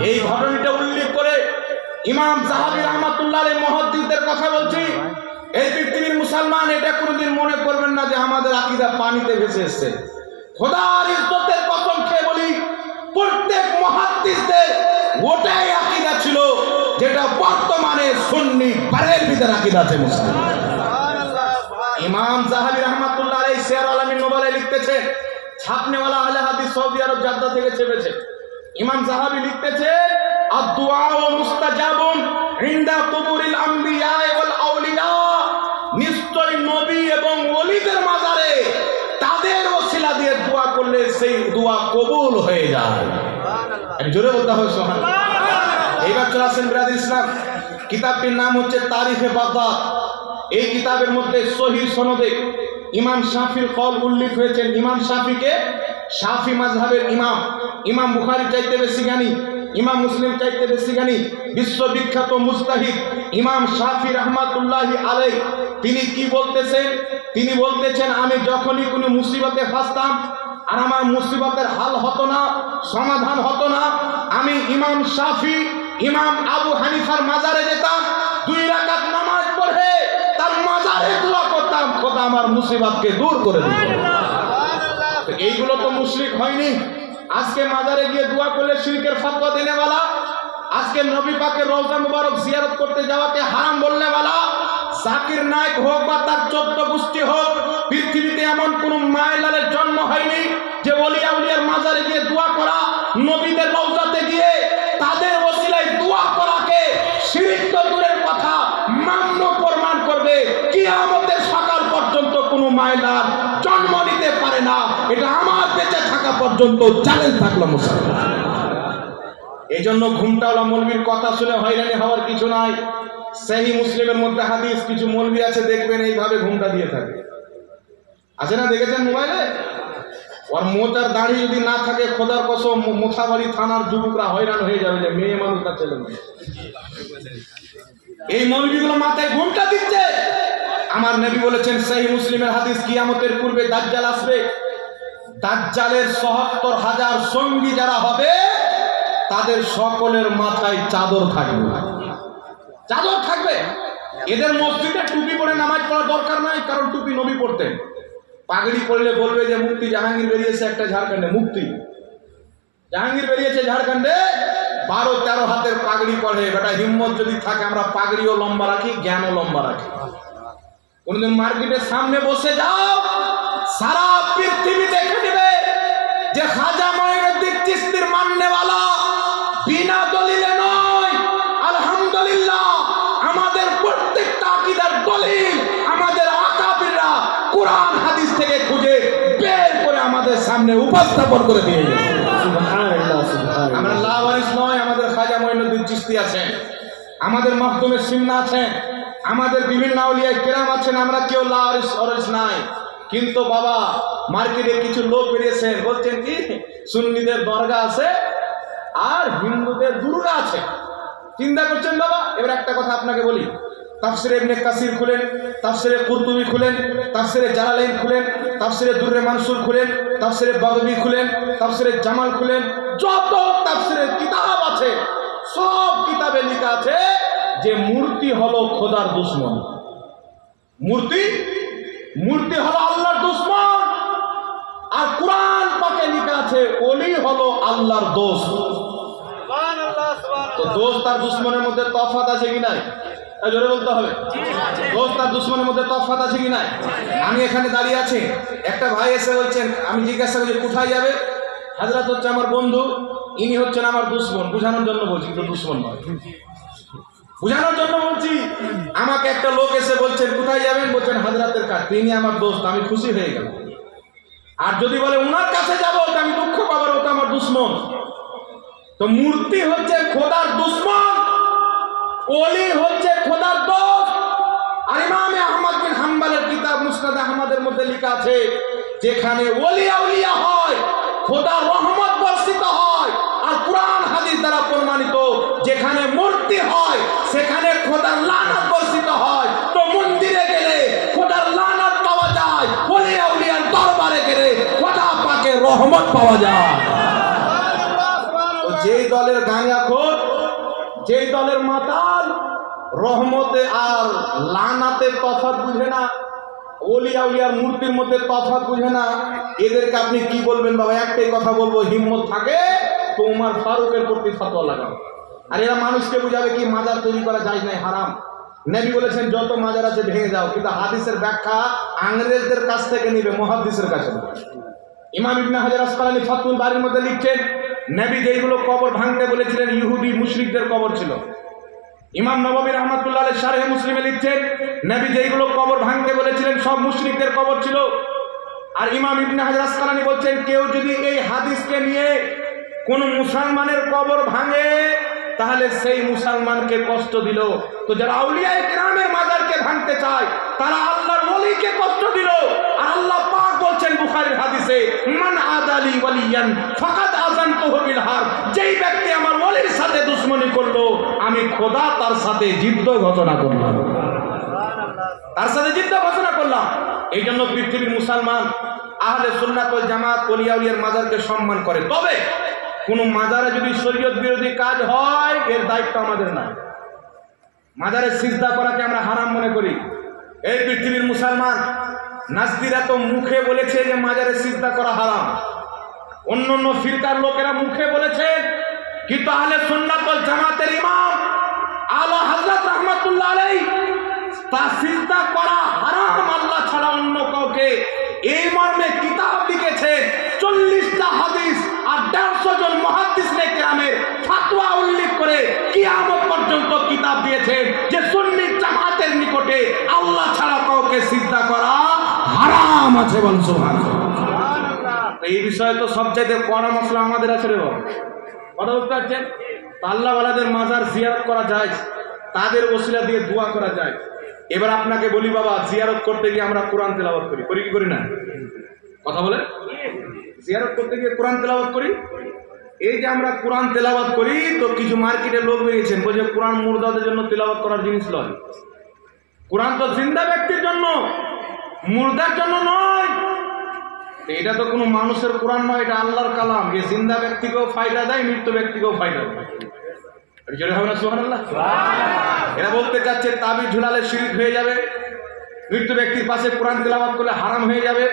এই ঘটনাটা উল্লেখ করে ইমাম যাহাবী রাহমাতুল্লাহ আলাইহি মুহাদ্দিসদের কথা বলছি। এই পৃথিবীর মুসলমান এটা কোনোদিন মনে করবেন না যে আমাদের আকীদা পানিতে ভেসে এসেছে। খোদার ইজ্জতের কসম খেয়ে বলি, প্রত্যেক মুহাদ্দিসদের ওটাই আকীদা ছিল যেটা বর্তমানে সুন্নি বারেলভিদের আকীদা আছে। মুসলিম ইমাম যাহাবী রাহমাতুল্লাহ আলাইহি সিয়ার আলামিন নুবালায় লিখতেছেন, ছাপনেওয়ালা আহলে হাদিস সৌদি আরব জাদ্দা থেকে চেপেছে। ইমাম যাহাবী লিখতেছে, আদ-দুআ মুস্তাজাবুন ইনদা কুবুরিল আমবিয়া ওয়াল আউলিয়া, নিশ্চয় নবী এবং ওলিদের মাজারে তাদের ওসিলা দিয়ে দোয়া করলে সেই দোয়া কবুল হয়ে যায়। আমি জোরে বলতে হবে সুবহানাল্লাহ। এইবার চলে আসেন বিরাদুল ইসলাম, কিতাবটির নাম হচ্ছে তারিখে বাগদাদ। এই কিতাবের মধ্যে সহিহ সনদে ইমাম শাফির কওল উল্লেখ হয়েছেন। ইমাম শাফিকে শাফি মাযহাবের ইমাম, ইমাম বুখারী চাইতে বেশি জ্ঞানী, ইমাম মুসলিম চাইতে বেশি জ্ঞানী, বিশ্ববিখ্যাত মুজতাহিদ ইমাম শাফি রাহমাতুল্লাহি আলাইহি তিনি কি বলতেছেন? তিনি বলতেছেন, আমি যখনই কোনো মুসিবতে ফাঁসতাম আর আমার মুসিবতের হাল হতো না, সমাধান হতো না, আমি ইমাম শাফি ইমাম আবু হানিফার মাজারে যেতাম, 2 রাকাত নামাজ পড়ে তার মাজারে দোয়া করতাম, খোদা আমার মুসিবতকে দূর করে দিন। এইগুলো তো মুশরিক হয়নি। আজকে মাজারে গিয়ে দোয়া করলে শিরকের ফতোয়া দেনেওয়ালা, আজকে নবী পাকের রওজা মুবারক জিয়ারত করতে যাওয়াকে হারাম বলনেওয়ালা, জাকির নায়েক হোক বা তার 14 গোষ্ঠী হোক, পৃথিবীতে এমন কোন মায়লালের জন্ম হয়নি যে ওলিয়া উলিয়ার মাজারে গিয়ে দোয়া করা, নবীদের রওজাতে গিয়ে তাদের ওসিলায় দোয়া করাকে শিরক তো দূরের কথা মান্য প্রমাণ করবে। কিয়ামতের সকাল পর্যন্ত কোনো মায়লাল জন্ম নিতে পারে না। এটা আমার বেঁচে থাকা পর্যন্ত চ্যালেঞ্জ থাকলো মুসলমান। এই জন্য ঘুমটাওয়ালা মৌলবীর কথা শুনে হয়রানি হওয়ার কিছু নাই। সহিহ মুসলিমের মধ্যে হাদিস, কিছু মৌলবী আছে দেখবেন এইভাবে ঘুমটা দিয়ে থাকে, আছে না? দেখেছেন মোবাইলে? ওর মোটার দাড়ি যদি না থাকে, খোদার কসম মোথাবাড়ি থানার যুবকরা হয়রান হয়ে যাবে যে মেয়ে মানুষ তার ছেলে মানুষ। এই মৌলবীগুলো মাথায় ঘুমটা দিচ্ছে। আমার নবী বলেছেন সহিহ মুসলিমের হাদিস, কিয়ামতের পূর্বে দাজ্জাল আসবে, দাজ্জালের ৭৭,০০০ সঙ্গী যারা হবে তাদের সকলের মাথায় চাদর থাকবে, চাদর থাকবে। এদের মসজিদে টুপি পরে নামাজ পড়ার দরকার নাই, কারণ টুপি নবী পড়তেন। পাগড়ি পরলে বলবে যে মুফতি জাহাঙ্গীর বেরিয়েছে একটা ঝাড়খণ্ডে, মুফতি জাহাঙ্গীর বেরিয়েছে ঝাড়খণ্ডে, 12-13 হাতের পাগড়ি পরে। বেটা হিম্মত যদি থাকে আমরা পাগড়িও লম্বা রাখি, জ্ঞানও লম্বা রাখি। কোনদিন মার্কেটের সামনে বসে যাও, সারা পৃথিবী দেখে নেবে যে খাজা মঈনুদ্দিন চিশতির মাননেওয়ালা বিনা দলিলে নয়। আলহামদুলিল্লাহ, আমাদের প্রত্যেকটা আকীদার দলিল আমাদের আকাবিররা কোরআন হাদিস থেকে খুঁজে বের করে আমাদের সামনে উপস্থাপন করে দিয়ে গেছে। সুবহানাল্লাহ, সুবহানাল্লাহ। আমরা লাওয়ারিস নয়, আমাদের খাজা মঈনুদ্দিন চিশতি আছেন, আমাদের মাহদুমে সিন্না আছেন, আমাদের বিভিন্ন আউলিয়া কেরাম আছেন, আমরা কেউ লাওয়ারিস নাই। কিন্তু বাবা, মার্কেটে কিছু লোক বেরিয়েছেন, বলছেন কি সুন্নিদের দরগা আছে আর হিন্দুদের দুর্গা আছে। চিন্তা করছেন বাবা? এবার একটা কথা আপনাকে বলি, তাফসিরে ইবনে কাসির খুলেন, তাফসিরে কুরতুবী খুলেন, তাফসিরে জালালাইন খুলেন, তাফসিরে দুররে মানসুর খুলেন, তাফসিরে বাগবী খুলেন, তাফসিরে জামাল খুলেন, যত তাফসিরের কিতাব আছে সব কিতাবে লেখা আছে যে মূর্তি হলো খোদার দুশমন। মূর্তি হলো আল্লাহর দুশমন। আর কোরআন পাকে লেখা আছে ওলি হলো আল্লাহর দোস্ত। তো দোস্ত আর দুশমনের মধ্যে তফাৎ আছে কি নাই? জোরে বলতে হবে। দোস্ত আর দুশমনের মধ্যে তফাৎ আছে কি নাই? আমি এখানে দাঁড়িয়ে আছি, একটা ভাই এসে বলছেন, আমি জিজ্ঞাসা করছি কোথায় যাবে? হাজরাত হচ্ছে আমার বন্ধু, ইনি হচ্ছেন আমার দুশমন। বুঝানোর জন্য বলছি, কিন্তু দুশমন নয়, বুঝানোর জন্য বলছি। আমাকে একটা লোক এসে বলছেন কোথায় যাবেন? বলছেন হাজরাতের কাছে, তিনি আমার দোস্ত। আমি খুশি হয়ে গেলাম। আর যদি বলে উনার কাছে যাবো, তো আমি দুঃখ পাবার, ওটা আমার দুশমন। তো মূর্তি হচ্ছে খোদার দুশমন, ওলি হচ্ছে খোদার দোস্ত। আর ইমামে আহমদ বিন হাম্বলের কিতাব মুসনাদ আহমদের মধ্যে লেখা আছে, যেখানে ওলি আউলিয়া হয়, খোদার রহমত বর্ষিত হয়। আর কোরআন হাদিস দ্বারা প্রমাণিত, যেখানে মূর্তি হয় সেখানে খোদার লানত বর্ষিত হয়। তো মন্দিরে গেলে খোদার লানত পাওয়া যায়, ওলি আউলিয়ার দরবারে গেলে খোদা পাকের রহমত পাওয়া যায়। যেই দলের গাঁজাখোর, যেই দলের মাতাল, রহমতে আর লানাতে তফাৎ বুঝে না, ওলি আউলিয়ার মূর্তির মধ্যে তফাৎ বুঝে না, এদেরকে আপনি কি বলবেন বাবা? একটাই কথা বলবো, হিম্মত থাকে তো উমর ফারুকের প্রতি ফতোয়া লাগাও। আর এরা মানুষকে বুঝাবে কি মাজার তৈরি করা যায় নাই, হারাম। নবী বলেছেন যত মাজার আছে ভেঙে যাও, কিন্তু হাদিসের ব্যাখ্যা ইংরেজদের কাছ থেকে নিবে, মুহাদ্দিসের কাছে। ইমাম ইবনে হাজার আসকালানী ফাতহুল বারীর মধ্যে লিখছেন, নবী যেইগুলো কবর ভাঙতে বলেছিলেন ইহুদি মুশরিকদের কবর ছিল। ইমাম নববী রাহমাতুল্লাহ আলাইহি শারহে মুসলিমে লিখছেন, নবী যেইগুলো কবর ভাঙতে বলেছিলেন সব মুশরিকদের কবর ছিল। আর ইমাম ইবনে হাজার আসকালানী বলছেন, কেউ যদি এই হাদিসকে নিয়ে কোন মুসলমানের কবর ভাঙে তাহলে সেই মুসলমানকে কষ্ট দিল। তো যারা আউলিয়ায়ে কেরামের মাজারকে ভাঙতে চায় তারা আল্লাহর ওলিকে কষ্ট দিল। আর আল্লাহ পাক বলছেন বুখারীর হাদিসে, মান আদালি ওয়ালিয়ান ফাকাদ আযানতুহু বিল হারব, যেই ব্যক্তি আমার ওলির সাথে দুশমনি করলো আমি খোদা তার সাথে যুদ্ধ ঘোষণা করলাম, তার সাথে যুদ্ধ ঘোষণা করলাম। এই জন্য পৃথিবীর মুসলমান আহলে সুন্নাত ওয়াল জামাত ওলি আউলিয়ার মাজারকে সম্মান করে। তবে কোন মাজারে যদি শরীয়ত বিরোধী কাজ হয় এর দায়িত্ব আমাদের নাই। মাজারে সিজদা করাকে আমরা হারাম মনে করি। এই পৃথিবীর মুসলমান নাজদিরা তো মুখে বলেছে যে মাজারে সিজদা করা হারাম, অন্য অন্য ফিরকার লোকেরা মুখে বলেছে, কিন্তু আহলে সুন্নাত ওয়াল জামাতের ইমাম আলা হযরত রাহমাতুল্লাহ আলাইহি তা সিজদা করা হারাম আল্লাহ ছাড়া অন্য কাউকে, এই মর্মে কিতাব লিখেছে। 40টা হাদিস আর 150 জন মুহাদ্দিসে কেরামের ফতোয়া উল্লেখ করে কিয়ামত পর্যন্ত কিতাব দিয়েছে যে সুন্নি জামাতের নিকটে আল্লাহ ছাড়া কাউকে সিজদা করা হারাম আছে। বল সুবহানাল্লাহ। এই বিষয়ে তো সবচাইতে কড়া মাসলা আমাদের আছে রে বাবা, কথা বুঝতে পারছেন? আল্লাহ ওয়ালাদের মাজার জিয়ারত করা যায়, তাদের ওসিলা দিয়ে দোয়া করা যায়। এবার আপনাকে বলি বাবা, জিয়ারত করতে গিয়ে আমরা কোরআন তেলাওয়াত করি, করি কি করি না? কথা বলে, জিয়ারত করতে গিয়ে কোরআন তেলাওয়াত করি। এই যে আমরা কোরআন তেলাওয়াত করি, তো কিছু মার্কেটে লোক বেরিয়েছেন বলছে কোরআন মুর্দাদের জন্য তেলাওয়াত করার জিনিস নয়। কোরআন তো জিন্দা ব্যক্তির জন্য, মুর্দার জন্য নয়। এটা তো কোনো মানুষের কোরআন নয়, এটা আল্লাহর কালাম। যে জিন্দা ব্যক্তিকেও ফায়দা দেয়, মৃত ব্যক্তিকেও ফায়দা দেয়। সুবহানাল্লাহ। এরা বলতে চাচ্ছে তাবিজ ঝুলালে শিরক হয়ে যাবে, মৃত ব্যক্তির পাশে কোরআন তেলাওয়াত করলে হারাম হয়ে যাবে।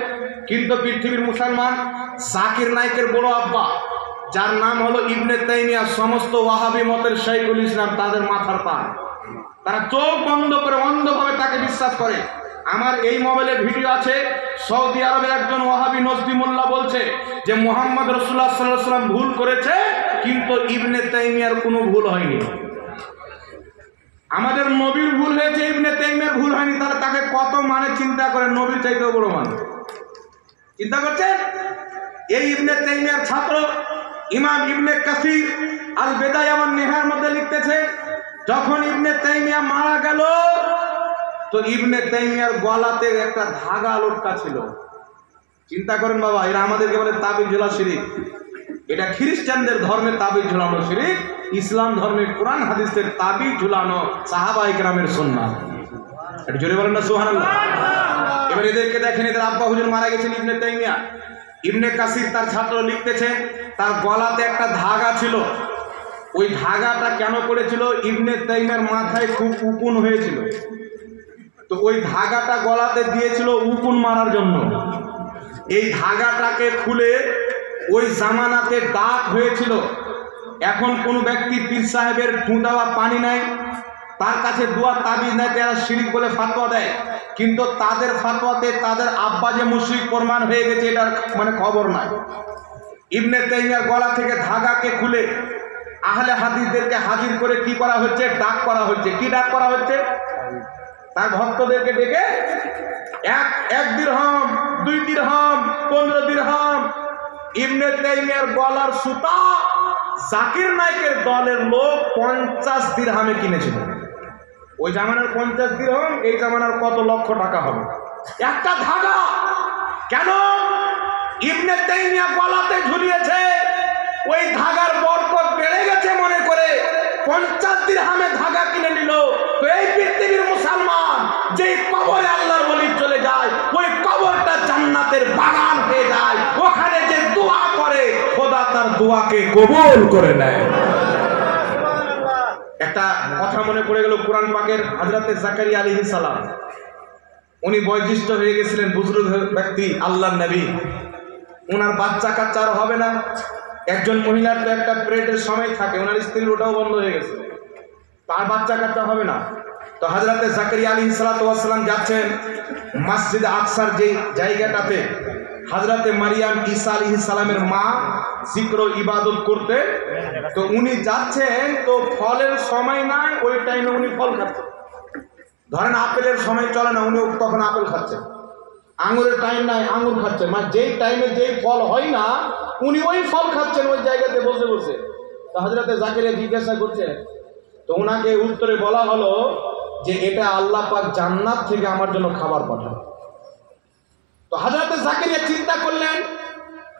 কিন্তু পৃথিবীর মুসলমান জাকির নাইকের বড় আব্বা, যার নাম হলো ইবনে তাইমিয়া, সমস্ত ওয়াহাবি মতের শাইখুল ইসলাম, তাদের মাথার তার। তারা চোখ বন্ধ করে অন্ধভাবে তাকে বিশ্বাস করে। আমার এই মোবাইলে ভিডিও আছে, সৌদি আরবের একজন ওয়াহাবি নজদি মোল্লা বলছে যে মুহাম্মদ রাসূলুল্লাহ সাল্লাল্লাহু আলাইহি ওয়াসাল্লাম ভুল করেছে, কিন্তু ইবনে তাইমিয়ার কোনো ভুল হয়নি। আমাদের নবীর ভুল হয়েছে, ইবনে তাইমিয়ার ভুল হয়নি, তাহলে তাকে কত মানে চিন্তা করে, নবীর চাইতেও বড় মানে চিন্তা করছেন। এই ইবনে তাইমিয়ার ছাত্র ইমাম ইবনে কাসির আল বেদায়া ওয়ান নিহার মধ্যে লিখতেছে, যখন ইবনে তাইমিয়া মারা গেল তো ইবনে তাইমিয়ার গলাতে একটা ধাগা লটকা ছিল। চিন্তা করেন বাবা, এরা আমাদেরকে বলে তাবিজ ঝোলা শিরিক। এটা খ্রিস্টানদের ধর্মে তাবিজ ঝুলানো শিরিক, ইসলাম ধর্মে কোরআন হাদিসের তাবিজ ঝুলানো সাহাবায়ে কেরামের সুন্নাহ। এটা জোরে বলেন না সুবহানাল্লাহ। এবার এদেরকে দেখেন, এদের আব্বা হুজুর মারা গেছেন ইবনে তাইমিয়া। ইবনে কাসির তার ছাত্র লিখতেছে, তার গলাতে একটা ধাগা ছিল। ওই ধাগাটা কেন করেছিল? ইবনে তাইমিয়ার মাথায় খুব উকুন হয়েছিল, তো ওই ধাগাটা গলাতে দিয়েছিল উকুন মারার জন্য। এই ধাগাটাকে খুলে ওই জামানাতে ডাক হয়েছিল, এখন কোন ব্যক্তি পীর সাহেবের ফুঁদাওয়া পানি নাই, তার কাছে দোয়া তাবিজ নাই, তারা শিরিক বলে ফাতোয়া দেয়, কিন্তু তাদের ফাতোয়াতে তাদের আব্বা যে মুশরিক প্রমাণ হয়ে গেছে এটার মানে খবর নাই। ইবনে তাইমিয়ার গলা থেকে ধাগাকে খুলে আহলে হাদিসদেরকে হাজির করে কি করা হচ্ছে? ডাক করা হচ্ছে। কি ডাক করা হচ্ছে? তার ভক্তদেরকে ডেকে এক দিরহাম, 2 দিরহাম, 15 দিরহাম। ইবনে তাইমিয়ার গলার সুতা জাকির নায়েকের দলের লোক 50 দিরহামে কিনেছিল। ওই জামানার 50 দিরহাম এই জামানার কত লক্ষ টাকা হবে একটা ধাগা। কেন? ইবনে তাইমিয়া গলাতে ঝুলিয়েছে, ওই ধাগার বরকত বেড়ে গেছে মনে করে 50 দিরহামে ধাগা কিনে নিল। তো এই পৃথিবীর মুসলমান যেই কবরে আল্লাহর ওলি চলে যায়, ওই কবরটা জান্নাতের বাগান হয়ে যায়। ওখানে যে দোয়া করে খোদা তার দোয়াকে কবুল করে নেয়। একটা কথা মনে পড়ে গেল, কোরআন পাকের হযরতে জাকারিয়া আলাইহিস সালাম, উনি বয়োজ্যেষ্ঠ হয়ে গেছিলেন, বুজুর্গ ব্যক্তি, আল্লাহর নবী। ওনার বাচ্চা কাচ্চা আর হবে না। একজন মহিলার তো একটা পিরিয়ডের সময় থাকে, ওনার স্ত্রীর ওটাও বন্ধ হয়ে গেছে, তার বাচ্চা কাচ্চা হবে না। তো হযরতে জাকারিয়া আলাইহিস সালাম যাচ্ছেন মসজিদ আকসার যে জায়গাটাতে হযরতে মারিয়াম ঈসা আলাইহিস সালামের মা জিক্র ইবাদত করতে। তো উনি যাচ্ছেন, তো ফলের সময় নাই, ওই টাইমে উনি ফল খাচ্ছেন। ধরেন আপেলের সময় চলে না, উনি তখন আপেল খাচ্ছেন। আঙুরের টাইম নাই, আঙুর খাচ্ছেন। মানে যেই টাইমে যেই ফল হয় না উনি ওই ফল খাচ্ছেন ওই জায়গাতে বসে বসে। তো হযরতে জাকারিয়া জিজ্ঞাসা করছেন, তো ওনাকে উত্তরে বলা হলো যে এটা আল্লাহ পাক জান্নাত থেকে আমার জন্য খাবার পাঠান। তো হযরতে জাকারিয়া চিন্তা করলেন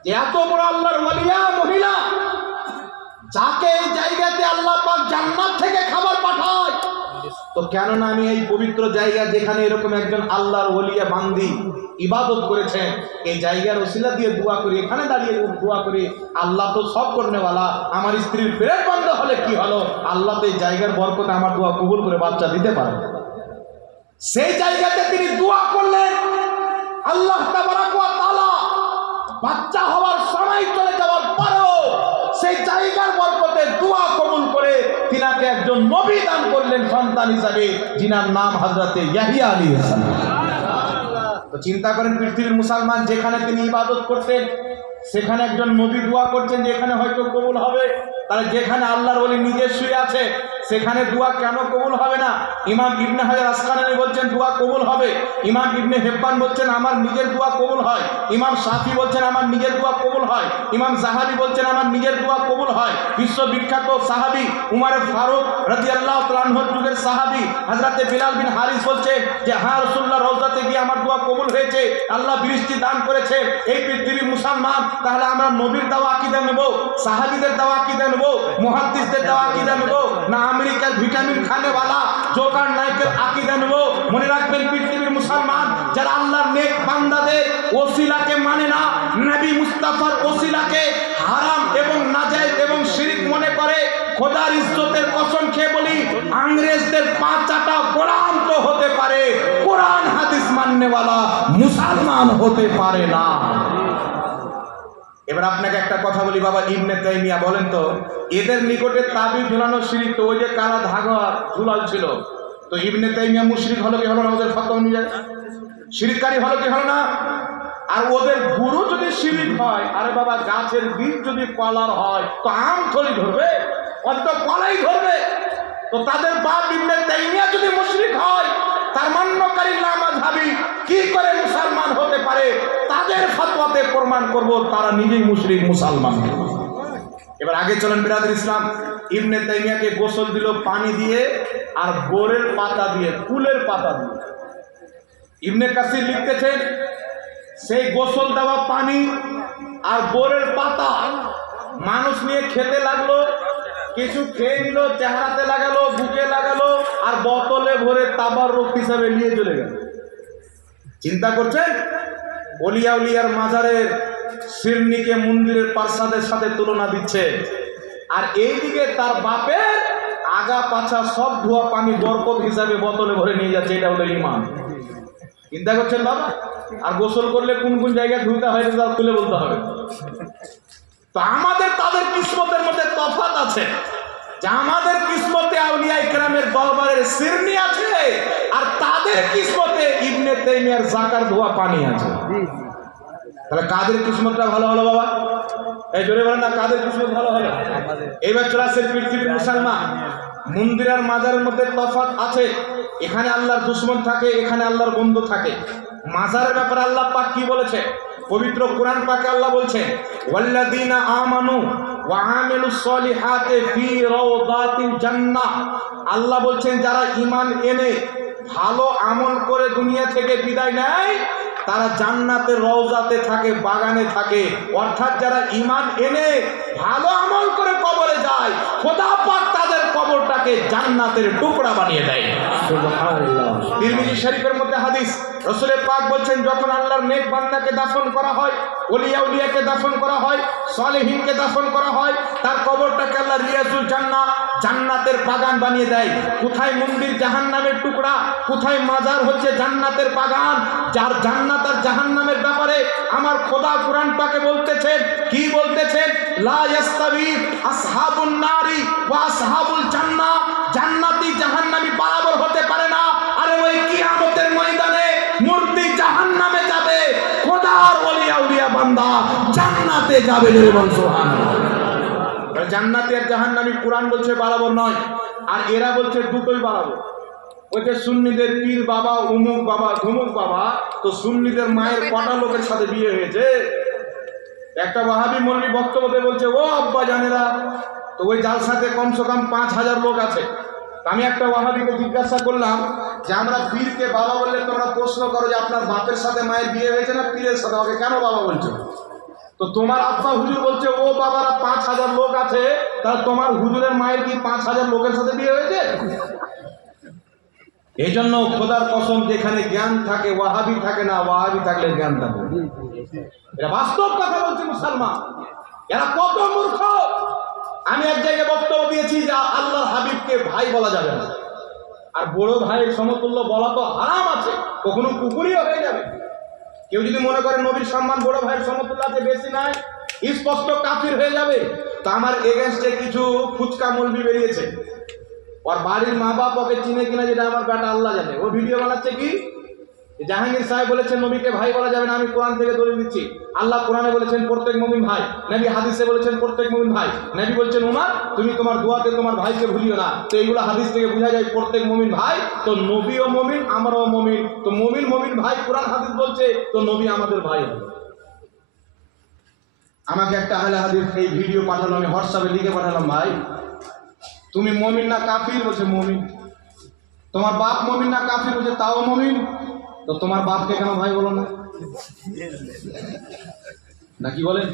যে এত বড় আল্লাহর ওলিয়া মহিলা, যাকে এই জায়গাতে আল্লাহ পাক জান্নাত থেকে খাবার পাঠায়, তো কেন না আমি এই পবিত্র জায়গা যেখানে এরকম একজন আল্লাহর ওলিয়া বান্দি ইবাদত করেছেন, এই জায়গার ওসিলা দিয়ে দোয়া করি, এখানে দাঁড়িয়ে দোয়া করি। আল্লাহ তো সব করনেওয়ালা, আমার স্ত্রীর পেট বন্ধ হলে কি হলো, আল্লাহ তো এই জায়গার বরকতে আমার দোয়া কবুল করে বাচ্চা দিতে পারে। সেই জায়গাতে তিনি দোয়া করলেন, আল্লাহ তাবারক ওয়া তাআলা বাচ্চা হওয়ার সময় চলে যাওয়ার পরেও সেই জায়গার বরকতে দোয়া কবুল করে তিনাকে একজন নবী দান করলেন সন্তান হিসাবে, যিনার নাম হযরতে ইয়াহিয়া আলাইহিস সালাম। তো চিন্তা করেন, পৃথিবীর মুসলমান যেখানে তিনি ইবাদত করতেন সেখানে একজন নবী দোয়া করছেন যে এখানে হয়তো কবুল হবে, তাহলে যেখানে আল্লাহর ওলি নিজে শুয়ে আছে সেখানে দোয়া কেন কবুল হবে না? ইমাম ইবনে হাজার আসকালানী বলছেন দোয়া কবুল হবে, ইমাম ইবনে হিব্বান বলছেন আমার নিজের দোয়া কবুল হয়, ইমাম শাফি বলছেন আমার নিজের দোয়া কবুল হয়, ইমাম যাহাবি বলছেন আমার নিজের দোয়া কবুল হয়। বিশ্ববিখ্যাত সাহাবী উমর ফারুক রাদিয়াল্লাহু তাআলা আনহুর যুগের সাহাবী হযরতে বিলাল বিন হারিস বলছেন যে হ্যাঁ রাসূলুল্লাহ রওজাতে গিয়ে আমার দোয়া কবুল হয়েছে, আল্লাহ বৃষ্টি দান করেছে। এই পৃথিবীর মুসলমান, তাহলে আমরা নবীর দেওয়া আকীদা নেব, সাহাবীদের দেওয়া আকীদা নেব, মুহাদ্দিসদের দেওয়া আকীদা নেব, না আমেরিকার ভিটামিন খানেওয়ালা জোকার নাইকের আকীদা নেব? মনে রাখবেন, পৃথিবীর মুসলমান যারা আল্লাহর নেক বান্দাদের ওসিলাকে মানে না, নবী মুস্তাফার ওসিলাকে হারাম এবং নাজায়েজ এবং শিরক মনে করে, খোদার ইজ্জতের কসম খেয়ে বলি, ইংরেজদের 5টা গোলাম তো হতে পারে, কোরআন হাদিস মাননেওয়ালা মুসলমান হতে পারে না। এবার আপনাকে একটা কথা বলি বাবা, ইবনে তাইমিয়া বলেন তো, এদের নিকটে তাবিজ ঝুলানো শিরিক, তো ওই যে কালা ধাগা ঝুলাল ছিল, তো ইবনে তাইমিয়া মুশরিক হলো কি হলো না ওদের ফতোয়া অনুযায়ী? শিরকারি হলো কি হলো না? আর ওদের গুরু যদি শিরিক হয়, আরে বাবা গাছের বীজ যদি কলার হয় তো আম থলি ধরবে, অন্ত কলাই ধরবে। তো তাদের বাপ ইবনে তাইমিয়া যদি মুশরিক হয়, তার মান্যকারী লামাযহাবী কি করে মুসলমান হতে পারে? তাদের ফতোয়াতে প্রমাণ করব তারা নিজেই মুশরিক মুসলমান। এবার আগে চলেন বিরাদর ইসলাম। ইবনে তাইমিয়াকে গোসল দিল পানি দিয়ে আর বোরের পাতা দিয়ে, ফুলের পাতা দিয়ে। ইবনে কাসির লিখতেছেন সেই গোসল দেওয়া পানি আর বোরের পাতা মানুষ নিয়ে খেতে লাগলো, কিছু খেয়ে নিল, চেহারাতে লাগালো, বুকে লাগালো, আর বোতলে ভরে তাবাররুক হিসাবে নিয়ে চলে গেল। চিন্তা করছেন? ওলিয়া উলিয়ার মাজারের শিরনিকে মন্দিরের পার্সাদের সাথে তুলনা দিচ্ছে, আর এইদিকে তার বাপের আগা পাছা সব ধোয়া পানি বরকত হিসাবে বোতলে ভরে নিয়ে যাচ্ছে। এটা হলো ঈমান। চিন্তা করছেন বাবা? আর গোসল করলে কোন কোন জায়গায় ধুতে হয় তা খুলে বলতে হবে। তো আমাদের তাদের কিসমতের মধ্যে তফাৎ আছে, যে আমাদের কিসমতে আউলিয়া ইকরামের দরবারের শিরনি আছে, আর তাদের কিসমতে ইবনে তাইমিয়ার জাকার ধোয়া পানি আছে। তাহলে কাদের কিসমতটা ভালো হলো বাবা? এই জোরে বলেন না, কাদের কিসমত ভালো হলো? এইবার চলে আসে পৃথিবীর মুসলমান। মন্দির আর মাজারের মধ্যে তফাৎ আছে। এখানে আল্লাহর দুশমন থাকে, এখানে আল্লাহর বন্ধু থাকে। মাজারের ব্যাপারে আল্লাহ পাক কি বলেছে? পবিত্র কোরআন পাকে আল্লাহ বলছেন, ওয়াল্লাযীনা আমানু ওয়া আমিলুস সলিহাতি ফি রাওদাতিল জান্নাহ। আল্লাহ বলছেন যারা ঈমান এনে ভালো আমল করে দুনিয়া থেকে বিদায় নেয়, তারা জান্নাতের রওজাতে থাকে, বাগানে থাকে। অর্থাৎ যারা ঈমান এনে ভালো আমল করে কবরে যায়, খোদা পাক তাদের কবরটাকে জান্নাতের টুকরা বানিয়ে দেয়। সুবহানাল্লাহ। তিরমিজি শরীফের মধ্যে হাদিস, রাসূল পাক বলছেন যখন আল্লাহর নেক বান্দাকে দাফন করা হয়, ওলিয়া উলিয়াকে দাফন করা হয়, সালেহিনকে দাফন করা হয়, তার কবরটাকে আল্লাহ রিয়াজুল জান্নাহ, জান্নাতের বাগান বানিয়ে দেয়। কোথায় মন্দির জাহান্নামের টুকরা, কোথায় মাজার হচ্ছে জান্নাতের বাগান। যার জান্নাত আর জাহান্নামের ব্যাপারে আমার খোদা কোরআন পাকে বলতেছেন, কি বলতেছেন? লা ইয়াস্তাবি আসহাবুন নারি ওয়া আসহাবুল জান্নাহ। জান্নাতি জাহান্নামী বরাবর হতে পারে না। আরে ওই কিয়ামতের ময়দানে মূর্তি জাহান্নামে যাবে, খোদার ওলিয়া উলিয়া বান্দা জান্নাতে যাবে। জোরে বল সুবহানাল্লাহ। জান্নাতি আর জাহান্নামী কোরআন বলছে বরাবর নয়, আর এরা বলছে দুটোই বরাবর। ওই যে সুন্নিদের পীর বাবা উমুক বাবা ধুমুক বাবা, তো সুন্নিদের মায়ের কটা লোকের সাথে বিয়ে হয়েছে? একটা ওয়াহাবি মৌলভী বক্তব্যে বলছে, ও আব্বা জানেরা, তো ওই জালসাতে কমসে কম 5000 লোক আছে। আমি একটা ওয়াহাবিকে জিজ্ঞাসা করলাম যে আমরা পীরকে বাবা বললে তোমরা প্রশ্ন করো যে আপনার বাপের সাথে মায়ের বিয়ে হয়েছে না পীরের সাথে, ওকে কেন বাবা বলছো? তো তোমার আব্বা হুজুর বলছে ও বাবারা 5000 লোক আছে, তাহলে তোমার হুজুরের মায়ের কি 5000 লোকের সাথে বিয়ে হয়েছে? এই জন্য খোদার কসম, যেখানে জ্ঞান থাকে ওয়াহাবি থাকে না, ওয়াহাবি থাকলে জ্ঞান থাকে। এটা বাস্তব কথা বলছে মুসলমান। এরা কত মূর্খ। আমি এক জায়গায় বক্তব্য দিয়েছি যে আল্লাহর হাবিবকে ভাই বলা যাবে না, আর বড় ভাইয়ের সমতুল্য বলা তো হারাম আছে, কখনো কুকুরিও হয়ে যাবে। কেউ যদি মনে করে নবীর সম্মান বড় ভাইয়ের সমতুল্য আছে, বেশি নাই, স্পষ্ট কাফির হয়ে যাবে। তো আমার এগেনস্টে কিছু ফুচকা মৌলবি বেরিয়েছে, ওর বাড়ির মা বাপ ওকে চিনে কিনা যেটা আমার বেটা আল্লাহ জানে। ও ভিডিও বানাচ্ছে কি, জাহাঙ্গীর সাহেব বলেছেন নবীকে ভাই বলা যাবে না, আমি কোরআন থেকে দলিল দিচ্ছি। আল্লাহ কোরআনে বলেছেন প্রত্যেক মুমিন ভাই, নবী হাদিসে বলেছেন প্রত্যেক মুমিন ভাই। নবী বলছেন উমর তুমি তোমার দোয়াতে তোমার ভাইকে ভুলিও না। তো এইগুলো হাদিস থেকে বোঝা যায় প্রত্যেক মুমিন ভাই। তো নবীও মুমিন, আমরাও মুমিন। তো মুমিন মুমিন ভাই কোরআন হাদিস বলছে, তো নবী আমাদের ভাই। আমাকে একটা আহলে হাদিস এই ভিডিও পাঠালো, আমি হোয়াটসঅ্যাপে লিখে পাঠালাম, ভাই তুমি মুমিন না কাফির? বলছে মুমিন। তোমার বাপ মুমিন না কাফির? বলছে তাও মুমিন। তো তোমার বাপকে কেন ভাই বলো না? নাকি বলেন?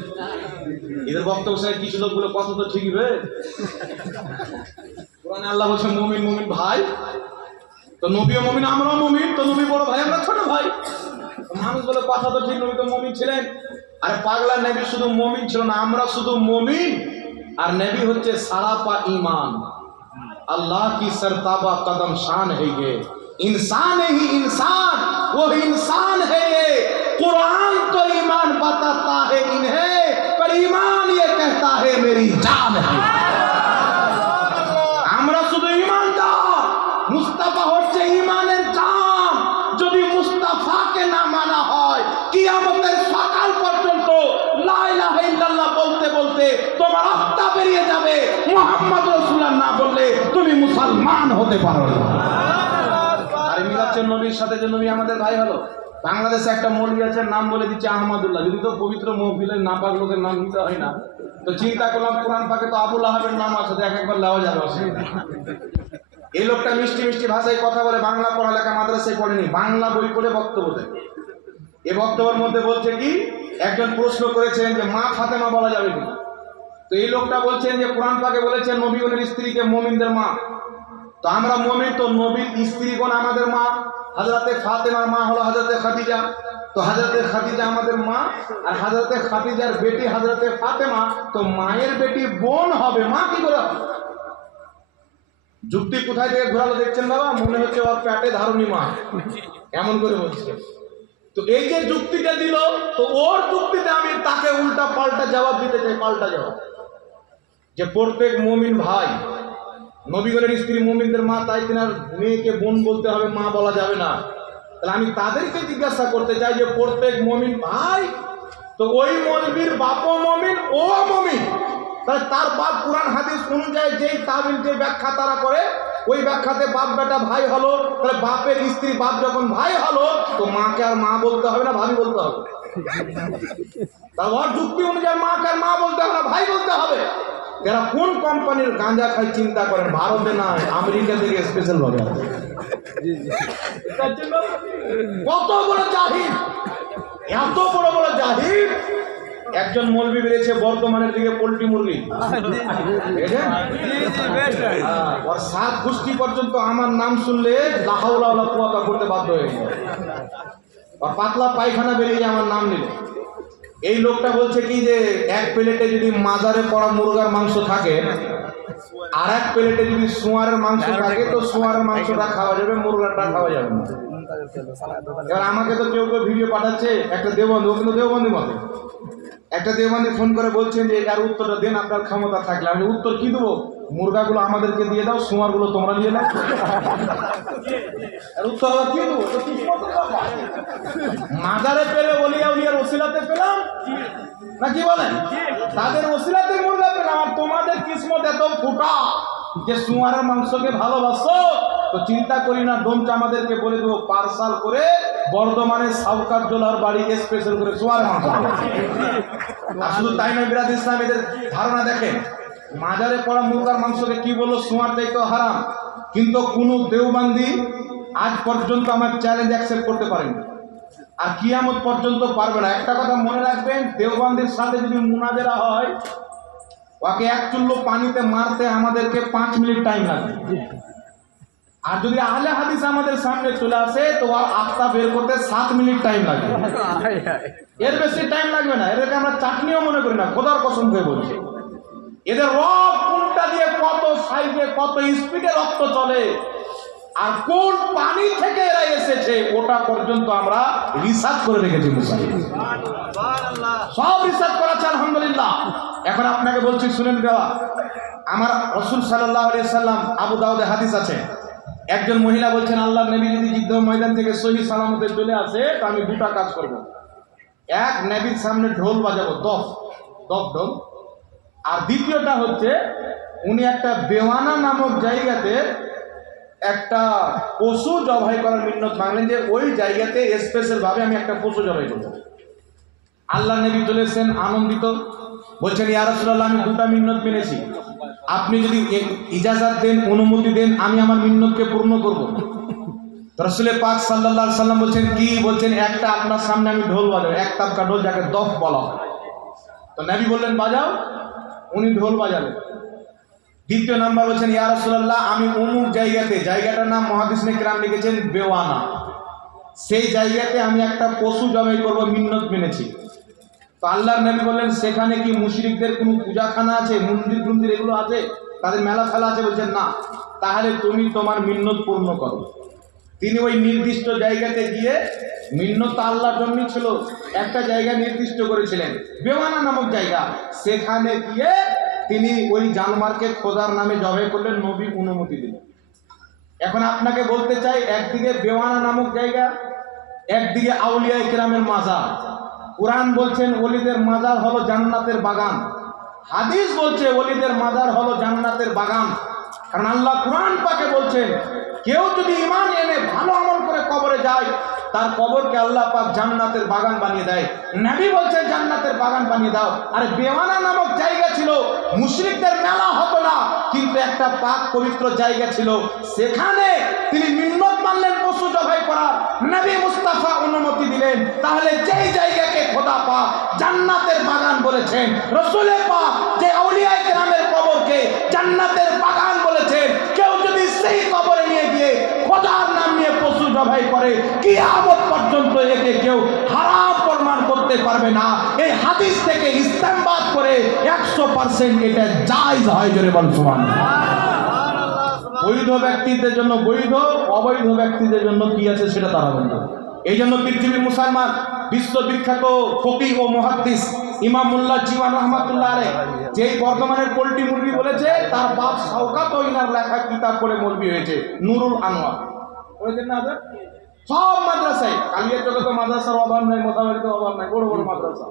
এদের বক্তব্য শুনে কিছু লোকগুলো কথা তো ঠিকই রে। কোরআনে আল্লাহ বলছে মুমিন মুমিন ভাই, তো নবীও মুমিন, আমরাও মুমিন। তো নবী বড় ভাই, আমরা ছোট ভাই। মানুষ বলে কথা তো ঠিক, নবী তো মুমিন ছিলেন। আরে পাগলা, নবী শুধু মুমিন ছিল না, আমরা শুধু মুমিন, আর নবী হচ্ছে সারাপা ईमान। अल्लाह की सरताबा कदम शान है ये, इंसान ही इंसान, वो इंसान है ये। कुरान तो ईमान बताता है इन्हें, पर ईमान ये कहता है मेरी जान है। আমরা শুধু ঈমানদার, মুস্তাফা হচ্ছে ঈমানের জান। যদি মুস্তাফাকে না হবে, তোমার আত্মা বেরিয়ে যাবে। মুহাম্মদ রাসূলুল্লাহ না বললে তুমি মুসলমান হতে পারো না। আর মিলাচ্ছেন নবীর সাথে যে নবী আমাদের ভাই হলো। বাংলাদেশে একটা মৌলবি আছে, নাম বলে দিচ্ছে আহমদুল্লাহ। যদি তো পবিত্র মহফিলের নাপাক লোকের নাম নিতে হয় না, তো চিন্তা করলাম কোরআন পাকে তো আবুল আহাবের নাম আছে, তো একবার লেওয়া যাবে। এই লোকটা মিষ্টি মিষ্টি ভাষায় কথা বলে, বাংলা পড়ালেখা মাদ্রাসায় পড়েনি, বাংলা বই পড়ে বক্তব্য দেয়। এই বক্তব্যের মধ্যে বলছে কি, একজন প্রশ্ন করেছেন যে মা ফাতেমা বলা যাবে কি, তো এই লোকটা বলছেন যে কোরআন পাকে বলেছেন নবীগণের স্ত্রীকে মুমিনদের মা। তো আমরা মুমিন, তো নবীর স্ত্রীগণ আমাদের মা। হযরতে ফাতেমার মা হলো হযরতে খাদিজা, তো হযরতে খাদিজা আমাদের মা, আর হযরতে খাদিজার বেটি হযরতে ফাতেমা, তো মায়ের বেটি বোন হবে, মা কি করে হবে? যুক্তি কোথায় থেকে ঘোরালো দেখছেন বাবা? মনে হচ্ছে ওর পেটে ধারণী মা, এমন করে বলছে। তো এই যে যুক্তিটা দিল, তো ওর যুক্তিতে আমি তাকে উল্টা পাল্টা জবাব দিতে চাই, পাল্টা জবাব, যে প্রত্যেক মুমিন ভাই নবীগণের স্ত্রী মুমিনদের মা, তাই তিনার মেয়েকে বোন বলতে হবে, মা বলা যাবে না। তাহলে আমি তাদেরকে জিজ্ঞাসা করতে চাই যে প্রত্যেক মুমিন ভাই, তো ওই মৌলবীর বাপও মুমিন, ও মুমিন, তাহলে তার বাপ কুরআন হাদিস অনুযায়ী যেই তাবিল, যে ব্যাখ্যা তারা করে, ওই ব্যাখ্যাতে বাপ বেটা ভাই হলো। তাহলে বাপের স্ত্রী বাপ যখন ভাই হলো, তো মাকে আর মা বলতে হবে না, ভাবি বলতে হবে। তার ওর যুক্তি অনুযায়ী মাকে আর মা বলতে হবে না, ভাই বলতে হবে। এরা কোন কোম্পানির গাঁজা খাই চিন্তা করেন, ভারতে না আমেরিকা থেকে স্পেশাল ভাবে আসে। কত বড় জাহিল, এত বড় বড় জাহিল। একজন মৌলবি বেরিয়েছে বর্তমানের দিকে পোল্ট্রি মুরগি, ওর 7 গোষ্ঠী পর্যন্ত আমার নাম শুনলে লা হাওলা ওয়ালা কুওয়াতা করতে বাধ্য হয়ে গেল। আর পাতলা পায়খানা বেরিয়ে আমার নাম নিল। এই লোকটা বলছে কি যে এক প্লেটে যদি মাজারে পড়া মুরগার মাংস থাকে, আর এক প্লেটে যদি শুয়ারের মাংস থাকে, তো শুয়ারের মাংসটা খাওয়া যাবে, মুরগাটা খাওয়া যাবে না। এবার আমাকে তো কেউ কেউ ভিডিও পাঠাচ্ছে, একটা দেওবন্ধু, কিন্তু দেওবন্ধু মতে একটা দেওবন্ধু ফোন করে বলছেন যে এর উত্তরটা দেন আপনার ক্ষমতা থাকলে। আমি উত্তর কি দেবো? মুরগাগুলো আমাদেরকে দিয়ে দাও, শুয়ারগুলো তোমরা নিয়ে নাও। উত্তর কি দেবো? মাজারে পেলে বলিয়া উলিয়ার ওসিলাতে পেলাম না, কি বলেন? তাদের ওসিলাতে মুরগা পেলাম। আর তোমাদের কিসমত এত ফুটা যে শুয়ারের মাংসকে ভালোবাসো, তো চিন্তা করি না, ডোমটা আমাদেরকে বলে দেবো পার্সাল করে বর্ধমানের সাউকার জোলার বাড়ি স্পেশাল করে শুয়ারের মাংস। আর শুধু তাই নয় বিরাদ ইসলাম, এদের ধারণা দেখেন, মাজারে পড়া মুরগার মাংসকে কি বললো, শুয়ার চাইতে হারাম। কিন্তু কোনো দেওবন্দি আজ পর্যন্ত আমার চ্যালেঞ্জ অ্যাকসেপ্ট করতে পারেনি, আর কিয়ামত পর্যন্ত পারবে না। একটা কথা মনে রাখবেন, দেওবন্দির সাথে যদি মুনাজেরা হয়, ওকে এক চুল্লু পানিতে মারতে আমাদেরকে 5 মিনিট টাইম লাগবে। আর যদি আহলে হাদিস আমাদের সামনে চলে আসে, তো আত্মা বের করতে 7 মিনিট টাইম লাগবে, এর বেশি টাইম লাগবে না। এদেরকে আমরা চাটনিও মনে করি না, খোদার কসম করে বলছি। এদের রক্ত কোনটা দিয়ে কত সাইজে কত স্পিডে রক্ত চলে, আর কোন পানি থেকে এরা এসেছে, ওটা পর্যন্ত আমরা রিসার্চ করে রেখেছি। সব রিসার্চ করাচ্ছে আলহামদুলিল্লাহ। এখন আপনাকে বলছি শুনেন দেওয়া, আমার রাসূল সাল্লাল্লাহু আলাইহি সাল্লাম, আবু দাউদে হাদিস আছে, একজন মহিলা বলছেন আল্লাহর নবী যদি যুদ্ধ ময়দান থেকে সহি সালামতে চলে আসে, তো আমি 2টা কাজ করব। এক, নবীর সামনে ঢোল বাজাবো, 10 ঢোল। আর দ্বিতীয়টা হচ্ছে, উনি একটা বেওয়ানা নামক জায়গাতে একটা পশু জবাই করার মিন্নত মানলেন, যে ওই জায়গাতে স্পেশাল ভাবে আমি একটা পশু জবাই করব। আল্লাহ নবী চলেছেন আনন্দিত, বলছেন ইয়া রাসূলুল্লাহ, আমি 2টা মিন্নত মেনেছি, আপনি যদি ইজাজত দেন, অনুমতি দেন, আমি আমার মিন্নতকে পূর্ণ করব। রাসূল পাক সাল্লাল্লাহু আলাইহি সাল্লাম বলছেন কি? বলছেন একটা আপনার সামনে আমি ঢোল বাজাবো, এক তাবকা ঢোল, যাকে দফ বলা হয়। তো নবী বললেন বাজাও, উনি ঢোল বাজালেন। দ্বিতীয় নাম্বার বলছেন ইয়া রাসূলুল্লাহ, আমি অমুক জায়গাতে, জায়গাটার নাম মুহাদ্দিসিনে কিরাম লিখেছেন বেওয়ানা, সেই জায়গাতে আমি একটা পশু জবাই করব, মিন্নত মেনেছি। তো আল্লাহর নবী বললেন সেখানে কি মুশরিকদের কোনো পূজাখানা আছে, মন্দির মন্দির এগুলো আছে, তাদের মেলা ফেলা আছে? বলছেন না। তাহলে তুমি তোমার মিন্নত পূর্ণ করো। তিনি ওই নির্দিষ্ট জায়গাতে গিয়ে, মিন্নত আল্লাহর জন্যই ছিল, একটা জায়গা নির্দিষ্ট করেছিলেন বেওয়ানা নামক জায়গা, সেখানে গিয়ে তিনি ওই জানোয়ারকে খোদার নামে জবাই করলেন, নবী অনুমতি দিলেন। এখন আপনাকে বলতে চাই, একদিকে বেওয়ানা নামক জায়গা, একদিকে আউলিয়া ইকরামের মাজার। কুরআন বলছেন ওলিদের মাজার হলো জান্নাতের বাগান, হাদিস বলছে ওলিদের মাজার হলো জান্নাতের বাগান। কারণ আল্লাহ কুরআন পাকে বলছেন কেউ যদি ঈমান এনে ভালো আমল করে কবরে যায় তার কবরকে আল্লাহ পাক জান্নাতের বাগান বানিয়ে দেয়। নবী বলছেন জান্নাতের বাগান বানিয়ে দাও। আর বেওয়ানা নামক জায়গা ছিল, মুশরিকদের মেলা হতো না, কিন্তু একটা পাক পবিত্র জায়গা ছিল, সেখানে তিনি মিন্নত মানলেন পশু জবাই করার, নবী মুস্তাফা অনুমতি দিলেন। তাহলে যেই জায়গাকে খোদা পাক জান্নাতের বাগান বলেছেন, রাসূল পাক যে আউলিয়ায়ে কেরামের কবরকে জান্নাতের বাগান বলেছেন, কেউ যদি সেই কবরে নিয়ে গিয়ে খোদার নাম নিয়ে পশু জবাই করে কিয়ামত পর্যন্ত একে কেউ হারাম প্রমাণ করতে পারবে না। এই হাদিস থেকে ইস্তেমবাদ করে 100% এটা জায়েজ হয়। জোরে বল সুবহানাল্লাহ। বৈধ ব্যক্তিদের জন্য বৈধ, অবৈধ ব্যক্তিদের জন্য কি আছে সেটা তারা বলবে। এই জন্য পৃথিবীর মুসলমান বিশ্ববিখ্যাত ফকিহ ও মুহাদ্দিস ইমাম মুল্লা জীওয়ান রহমাতুল্লাহ আলাইহি যেই বর্তমানের পোল্ট্রি মুরগি বলেছে, তার বাপ শওকাত ওইনার লেখা কিতাব পড়ে মৌলবি হয়েছে, নুরুল আনোয়ার। বলেছেন না আপনারা? সব মাদ্রাসায়, কালিয়াচকে তো মাদ্রাসার অভাব নাই, মোতাবাড়িতে অভাব নাই, বড় বড় মাদ্রাসা,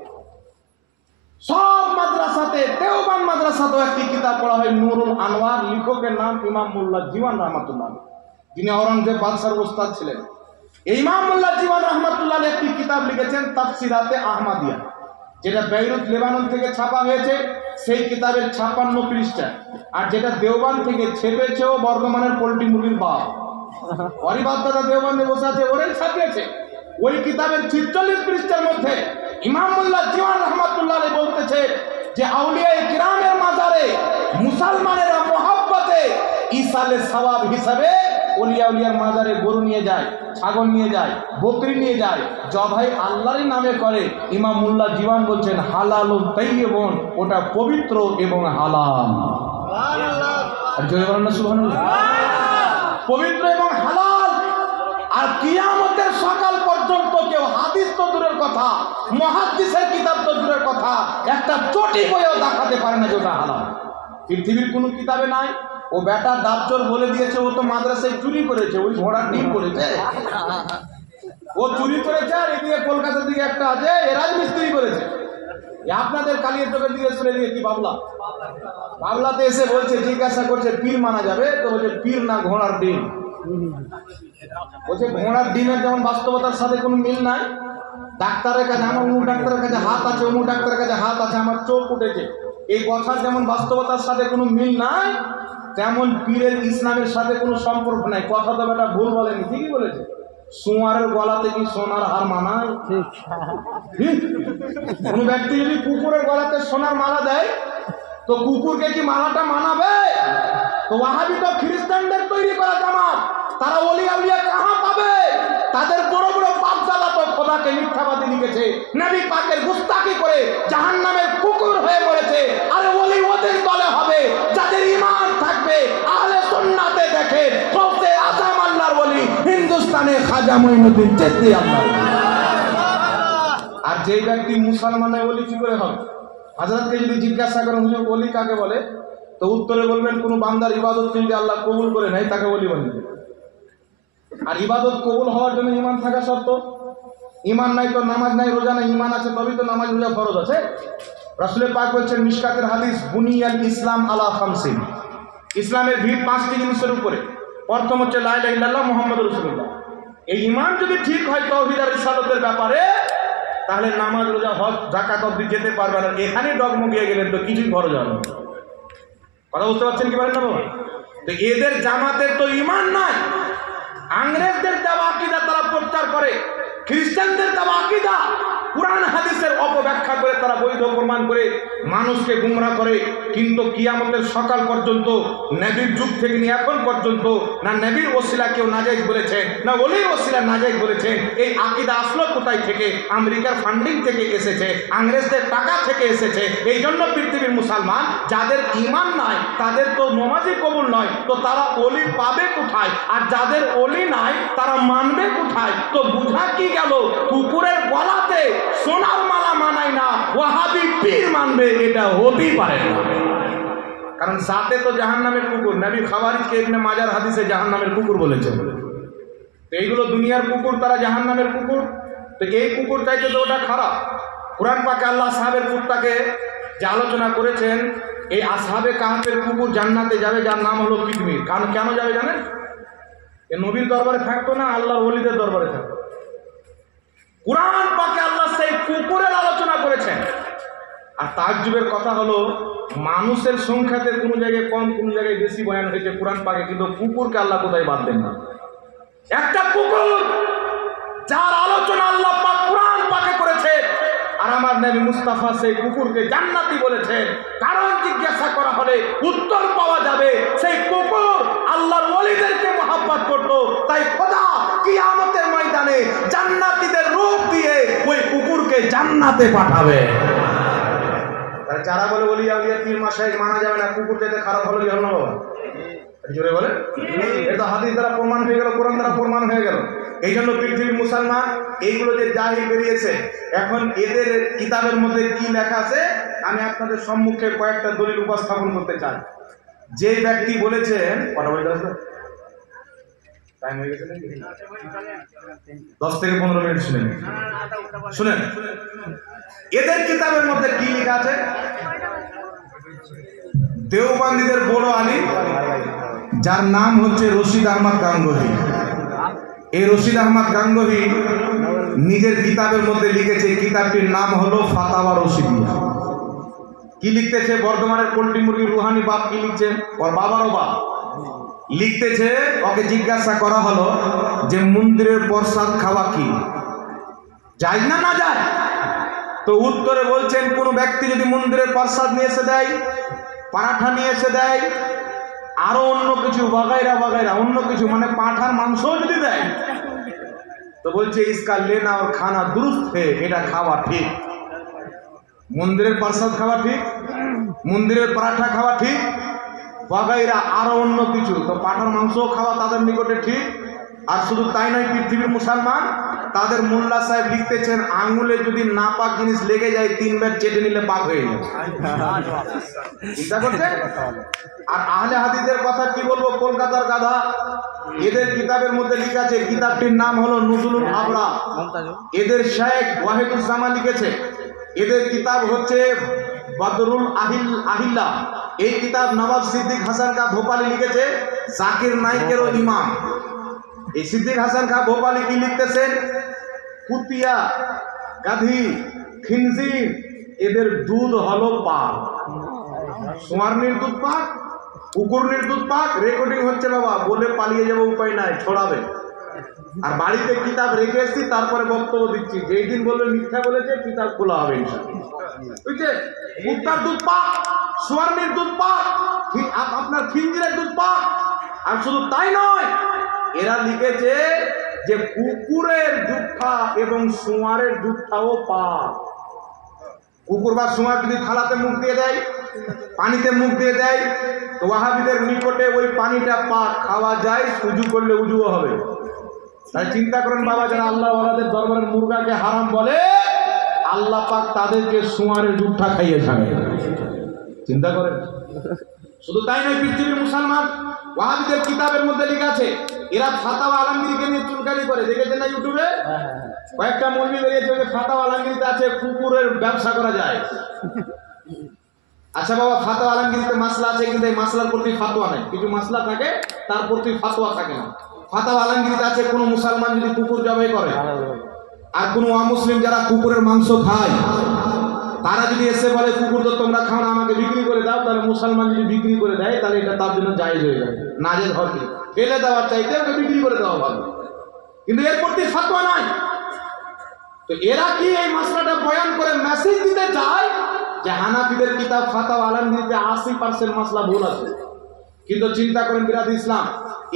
সব মাদ্রাসাতে, দেওবান মাদ্রাসাতেও একটি কিতাব পড়া হয় নুরুল আনোয়ার। লেখকের নাম ইমাম মুল্লা জীওয়ান রহমাতুল্লাহ, যিনি আওরঙ্গজেব বাদশার ওস্তাদ ছিলেন। ইমাম মুল্লা জীওয়ান রহমাতুল্লাহ একটি কিতাব লিখেছেন তাফসিরাতে আহমদিয়া, যেটা বেইরুত লেবানন থেকে ছাপা হয়েছে। সেই কিতাবের 56 পৃষ্ঠা। আর যেটা দেওবান থেকে ছেপেছেও বর্ধমানের পোল্ট্রি মুরগির বাপ অরিবাদ দাদা দেওবানে বসে আছে, ওরাই ছাপিয়েছে। ওই কিতাবের 46 পৃষ্ঠার মধ্যে ইমাম মুল্লা জীওয়ান রহমাতুল্লাহ আলাইহি বলতেছে যে আউলিয়ায়ে কিরামের মাজারে মুসলমানেরা মহব্বতে ইসালে সওয়াব হিসাবে ওলিয়া উলিয়ার মাজারে গরু নিয়ে যায়, ছাগল নিয়ে যায়, বকরি নিয়ে যায়, জবাই আল্লাহরই নামে করে। ইমাম মুল্লা জীওয়ান বলছেন হালালুন তাইয়্যিবুন, ওটা পবিত্র এবং হালাল। আর জয় বলেন না সুবহানাল্লাহ। পবিত্র এবং হালাল। আর কিয়ামতের সকাল পর্যন্ত কেউ হাদিস তো দূরের কথা, মুহাদ্দিসের কিতাব তো দূরের কথা, একটা চটি বইও দেখাতে পারে না যেটা হালাল। পৃথিবীর কোনো কিতাবে নাই। ও বেটা দাবচোর বলে দিয়েছে, ও তো মাদ্রাসায় চুরি করেছে, ওই ঘোড়ার ডিম করেছে, ও চুরি করেছে। আর এদিকে কলকাতার দিকে একটা আছে, এ রাজমিস্ত্রি করেছে। আপনাদের কালিয়াচকের দিকে চলে দিয়ে কি বাবলা, বাবলাতে এসে বলছে, জিজ্ঞাসা করছে পীর মানা যাবে? তো বলছে পীর না, ঘোড়ার ডিম। বলছে ঘোড়ার ডিমের যেমন বাস্তবতার সাথে কোনো মিল নাই। ডাক্তারের কাছে, আমার অমুক ডাক্তারের কাছে হাত আছে, অমুক ডাক্তারের কাছে হাত আছে, আমার চোখ উঠেছে, এই কথার যেমন বাস্তবতার সাথে কোনো মিল নাই, তেমন পীরের ইসলামের সাথে কোনো সম্পর্ক নাই। কথা তো বেটা ভুল বলেনি, ঠিকই বলেছে। সোয়ারের গলাতে কি সোনার হার মানায়? কোন ব্যক্তি যদি কুকুরের গলাতে সোনার মালা দেয়, তো কুকুরকে কি মালাটা মানাবে? তো ওয়াহাবি তো খ্রিস্টানদের তৈরি করা জামাত, তারা ওলিয়া উলিয়া কাহা পাবে? তাদের বড় বড় বাপদাদা তো খোদাকে মিথ্যাবাদী লিখেছে, নবী পাকের গুস্তাখি করে জাহান্নামের কুকুর হয়ে মরেছে। আরে ওলি ওদের দলে হবে যাদের ঈমান থাকবে, আহলে সুন্নাতে দেখে কওসে আযম আল্লাহর ওলি, হিন্দুস্তানে খাজা মঈনুদ্দিন চিশতি আল্লাহ। আর যেই ব্যক্তি মুসলমানের ওলি কি করে হবে? হযরতকে যদি জিজ্ঞাসা করেন হুজুর ওলি কাকে বলে, তো উত্তরে বলবেন কোন বান্দার ইবাদত যদি আল্লাহ কবুল করে নেয় তাকে ওলি বলে। আর ইবাদত কবুল হওয়ার জন্য ঈমান থাকা শর্ত। ঈমান নাই তো নামাজ নাই, রোজা নাই। ঈমান আছে তবেই তো নামাজ রোজা ফরজ আছে। রাসূল পাক বলেছেন মিশকাতের হাদিস, বুনিয়াল ইসলাম আলা খামসিন, ইসলামের ভিত 5টি জিনিসের উপরে। প্রথম হচ্ছে লা ইলাহা ইল্লাল্লাহ মুহাম্মাদুর রাসূলুল্লাহ। এই ঈমান যদি ঠিক হয় তাওহীদ আর রিসালাতের ব্যাপারে, তাহলে নামাজ রোজা হজ যাকাত অবধি যেতে পারবে না। এখানে ডগমগিয়ে গেলেন তো কিছুই ফরজ হবে না। কথা বুঝতে পারছেন কি পারেন না বাবা? তো এদের জামাতের তো ঈমান নাই। ইংরেজদের দেওয়া আকীদা তারা প্রচার করে, খ্রিস্টানদের দেওয়া আকীদা, কুরআন হাদিসের অপব্যাখ্যা করে তারা বৈধ প্রমাণ করে মানুষকে গুমরা করে। কিন্তু কিয়ামতের সকাল পর্যন্ত, নবীর যুগ থেকে নিয়ে এখন পর্যন্ত, না নবীর ওসিলা কেউ নাজায়েজ বলেছেন, না ওলির ওসিলা নাজায়েজ বলেছেন। এই আকীদা আসলো কোথায় থেকে? আমেরিকার ফান্ডিং থেকে এসেছে, ইংরেজদের টাকা থেকে এসেছে। এই জন্য পৃথিবীর মুসলমান যাদের ঈমান নাই, তাদের তো নামাজই কবুল নয়, তো তারা ওলি পাবে কোথায়? আর যাদের ওলি নাই তারা মানবে কোথায়? তো বুঝা কি গেল, কুকুরের গলাতে সোনার মালা মানায় না, ওয়াহাবি পীর মানবে, এটা হতেই পারে না। কারণ সাথে তো জাহান্নামের কুকুর। নবী খাওয়ারিজকে ইবনে মাজার হাদিসে জাহান্নামের কুকুর বলেছেন। এইগুলো দুনিয়ার কুকুর, তারা জাহান্নামের কুকুর। তো এই কুকুর চাইতে তো ওটা খারাপ। কুরআন পাকে আল্লাহ আসহাবের কুত্তাকে যে আলোচনা করেছেন, এই আসহাবে কাহাফের কুকুর জান্নাতে যাবে যার নাম হলো কিদমির। কারণ কেন যাবে জানেন? এ নবীর দরবারে থাকতো না, আল্লাহর ওলিদের দরবারে থাকতো। কুরআন পাকে আল্লাহ সেই কুকুরের আলোচনা করেছেন। আর তাজ্জুবের কথা হলো, মানুষের সংখ্যাতে কোনো জায়গায় কম, কোনো জায়গায় বেশি বয়ান হয়েছে কুরআন পাকে, কিন্তু কুকুরকে আল্লাহ কোথায় বাদ দেন না। একটা কুকুর যার আলোচনা আল্লাহ পাক কুরআন পাকে করেছে, আর আমার নবী মুস্তাফা সেই কুকুরকে জান্নাতি বলেছেন। কারণ জিজ্ঞাসা করা হলে উত্তর পাওয়া যাবে, সেই কুকুর আল্লাহর ওলিদেরকে মহব্বত করত, তাই খোদা কিয়ামতের ময়দানে জান্নাতীদের রূপ দিয়ে ওই কুকুরকে জান্নাতে পাঠাবে। যারা বলে ওলিয়া উলিয়া পীর মাশায়েখ মানা যাবে না, কুকুর যেতে খারাপ হলো কি হলো? জোরে বলে, এটা হাদিস দ্বারা প্রমাণ হয়ে গেল, কোরআন দ্বারা প্রমাণ হয়ে গেল। এই জন্য পৃথিবীর মুসলমান এইগুলো যে জাহিল বেরিয়েছে, এখন এদের কিতাবের মধ্যে কি লেখা আছে আমি আপনাদের সম্মুখে কয়েকটা দলিল উপস্থাপন করতে চাই। যে ব্যক্তি বলেছেন, কটা বলে আছে? টাইম হয়ে গেছে নাকি? 10 থেকে 15 মিনিট শুনেন। এদের কিতাবের মধ্যে কি লেখা আছে? দেওবন্দীদের বড় আলিম যার নাম হচ্ছে রশিদ আহমদ গাঙ্গুহি। এই রশিদ আহমদ গাঙ্গুহি নিজের কিতাবের মধ্যে লিখেছে, কিতাবটির নাম হলো ফাতাওয়া রশিদিয়া। কি লিখতেছে? বর্ধমানের পোল্ট্রি মুরগি রুহানি বাপ কি লিখছেন, ওর বাবারও বাপ লিখতেছে। ওকে জিজ্ঞাসা করা হলো যে মন্দিরের প্রসাদ খাওয়া কি যায় না না যায়? তো উত্তরে বলছেন, কোন ব্যক্তি যদি মন্দিরের প্রসাদ নিয়ে এসে দেয়, পরাঠা নিয়ে এসে দেয়, আরো অন্য কিছু বাগাইরা বাগাইরা অন্য কিছু, মানে পাঁঠার মাংস যদি দেয়, তো বলছে ইসকা লেনা और খানা দুরুস্ত है, এটা খাওয়া ঠিক। মন্দিরের প্রসাদ খাওয়া ঠিক, মন্দিরের পরাঠা খাওয়া ঠিক, বাগাইরা আরো অন্য কিছু, তো পাঁঠার মাংস খাওয়া তাদের নিকটে ঠিক। আর শুধু তাই নয়, পৃথিবীর মুসলমান তাদের মোল্লা সাহেব লিখতেছেন, আঙ্গুলে যদি না পাক জিনিস লেগে যায় 3 বার চেটে নিলে পাক হয়ে যায়। চিন্তা করছে। আর আহলে হাদিসের কথা কি বলবো, কলকাতার গাধা। এদের কিতাবের মধ্যে লেখা আছে, কিতাবটির নাম হলো নুজুলুল আবরা। এদের শেখ ওয়াহিদুজ্জামান লিখেছে। এদের কিতাব হচ্ছে বদরুল আহিল্লা। এই কিতাব নবাব সিদ্দিক হাসান কা ভোপালি লিখেছে, জাকির নাইকেরও ইমাম। এই সিদ্দিক হাসান খা ভোপালি কি লিখতেছেন, কুতিয়া, গাধি, খিনজির এদের দুধ হলো পাক। সোয়ারনির দুধ পাক, কুকুরনির দুধ পাক। রেকর্ডিং হচ্ছে বাবা, বলে পালিয়ে যাবো, উপায় নাই, ছড়াবে। আর বাড়িতে কিতাব রেখে এসছি, তারপরে বক্তব্য দিচ্ছি। যেই দিন বললে মিথ্যা বলেছে, কিতাব খোলা হবে ইনশাআল্লাহ। বুঝছে? কুত্তার দুধ পাক, সোয়ারনির দুধ পাক, আপনার খিনজিরের দুধ পাক। আর শুধু তাই নয়, এরা লিখেছে যে কুকুরের দুধটা এবং শুয়ারের দুধটাও পাক। কুকুর বা শুয়ার যদি থালাতে মুখ দিয়ে দেয়, পানিতে মুখ দিয়ে দেয়, তো ওয়াহাবিদের নিকটে ওই পানিটা পাক, খাওয়া যায়, উজু করলে উজুও হবে। তাই চিন্তা করেন বাবা, যারা আল্লাহ ওয়ালাদের দরবারের মুরগাকে হারাম বলে, আল্লাহ পাক তাদেরকে শুয়ারের দুধটা খাইয়ে ছাড়ে। চিন্তা করেন। শুধু তাই নয়, পৃথিবীর মুসলমান ওয়াহাবিদের কিতাবের মধ্যে লেখা আছে, এরা ফাতাওয়া আলমগীরকে নিয়ে চুলকানি করে। দেখেছেন না ইউটিউবে? কয়েকটা মৌলবি বেরিয়েছে, ওই ফাতাওয়া আলমগীরিতে আছে কুকুরের ব্যবসা করা যায়। আচ্ছা বাবা, ফাতাওয়া আলমগীরিতে মাসলা আছে, কিন্তু এই মাসলার প্রতি ফাতোয়া নেই। কিছু মাসলা থাকে, তার প্রতি ফাতোয়া থাকে না। ফাতাওয়া আলমগীরিতে আছে, কোনো মুসলমান যদি কুকুর জবাই করে, আর কোনো অমুসলিম যারা কুকুরের মাংস খায়, তারা যদি এসে বলে কুকুর তো তোমরা খাও না, আমাকে বিক্রি করে দাও, তাহলে মুসলমান যদি বিক্রি করে দেয়, তাহলে এটা তার জন্য জায়েজ হয়ে যাবে। নাজেজ হবে, ফেলে দেওয়ার চাইতে ওকে বিক্রি করে দেওয়া ভালো। কিন্তু এর প্রতি ফাতোয়া নাই। তো এরা কি এই মাসলাটা বয়ান করে মেসেজ দিতে চায় যে হানাফিদের কিতাব ফাতাওয়া আলমগীরিতে 80% মাসলা ভুল আছে। কিন্তু চিন্তা করেন বিরাদ ইসলাম,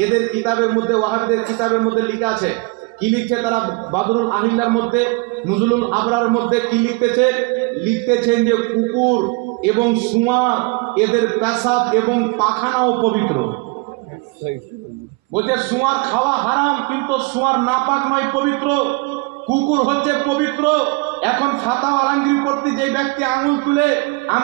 এদের কিতাবের মধ্যে, ওয়াহাবিদের কিতাবের মধ্যে লেখা আছে, কি লিখছে তারা? বদরুল আহিল্লার মধ্যে, নুজুলুল আবরার মধ্যে কি লিখতেছে? লিখতেছেন যে কুকুর এবং শুয়ার এদের পেশাব এবং পাখানাও পবিত্র। বলছে শুয়ার খাওয়া হারাম, কিন্তু শুয়ার নাপাক নয়, পবিত্র। কুকুর হচ্ছে পবিত্র। এখন ফাতাওয়া আলমগীর প্রতি যে ব্যক্তি আঙুল তুলে আমি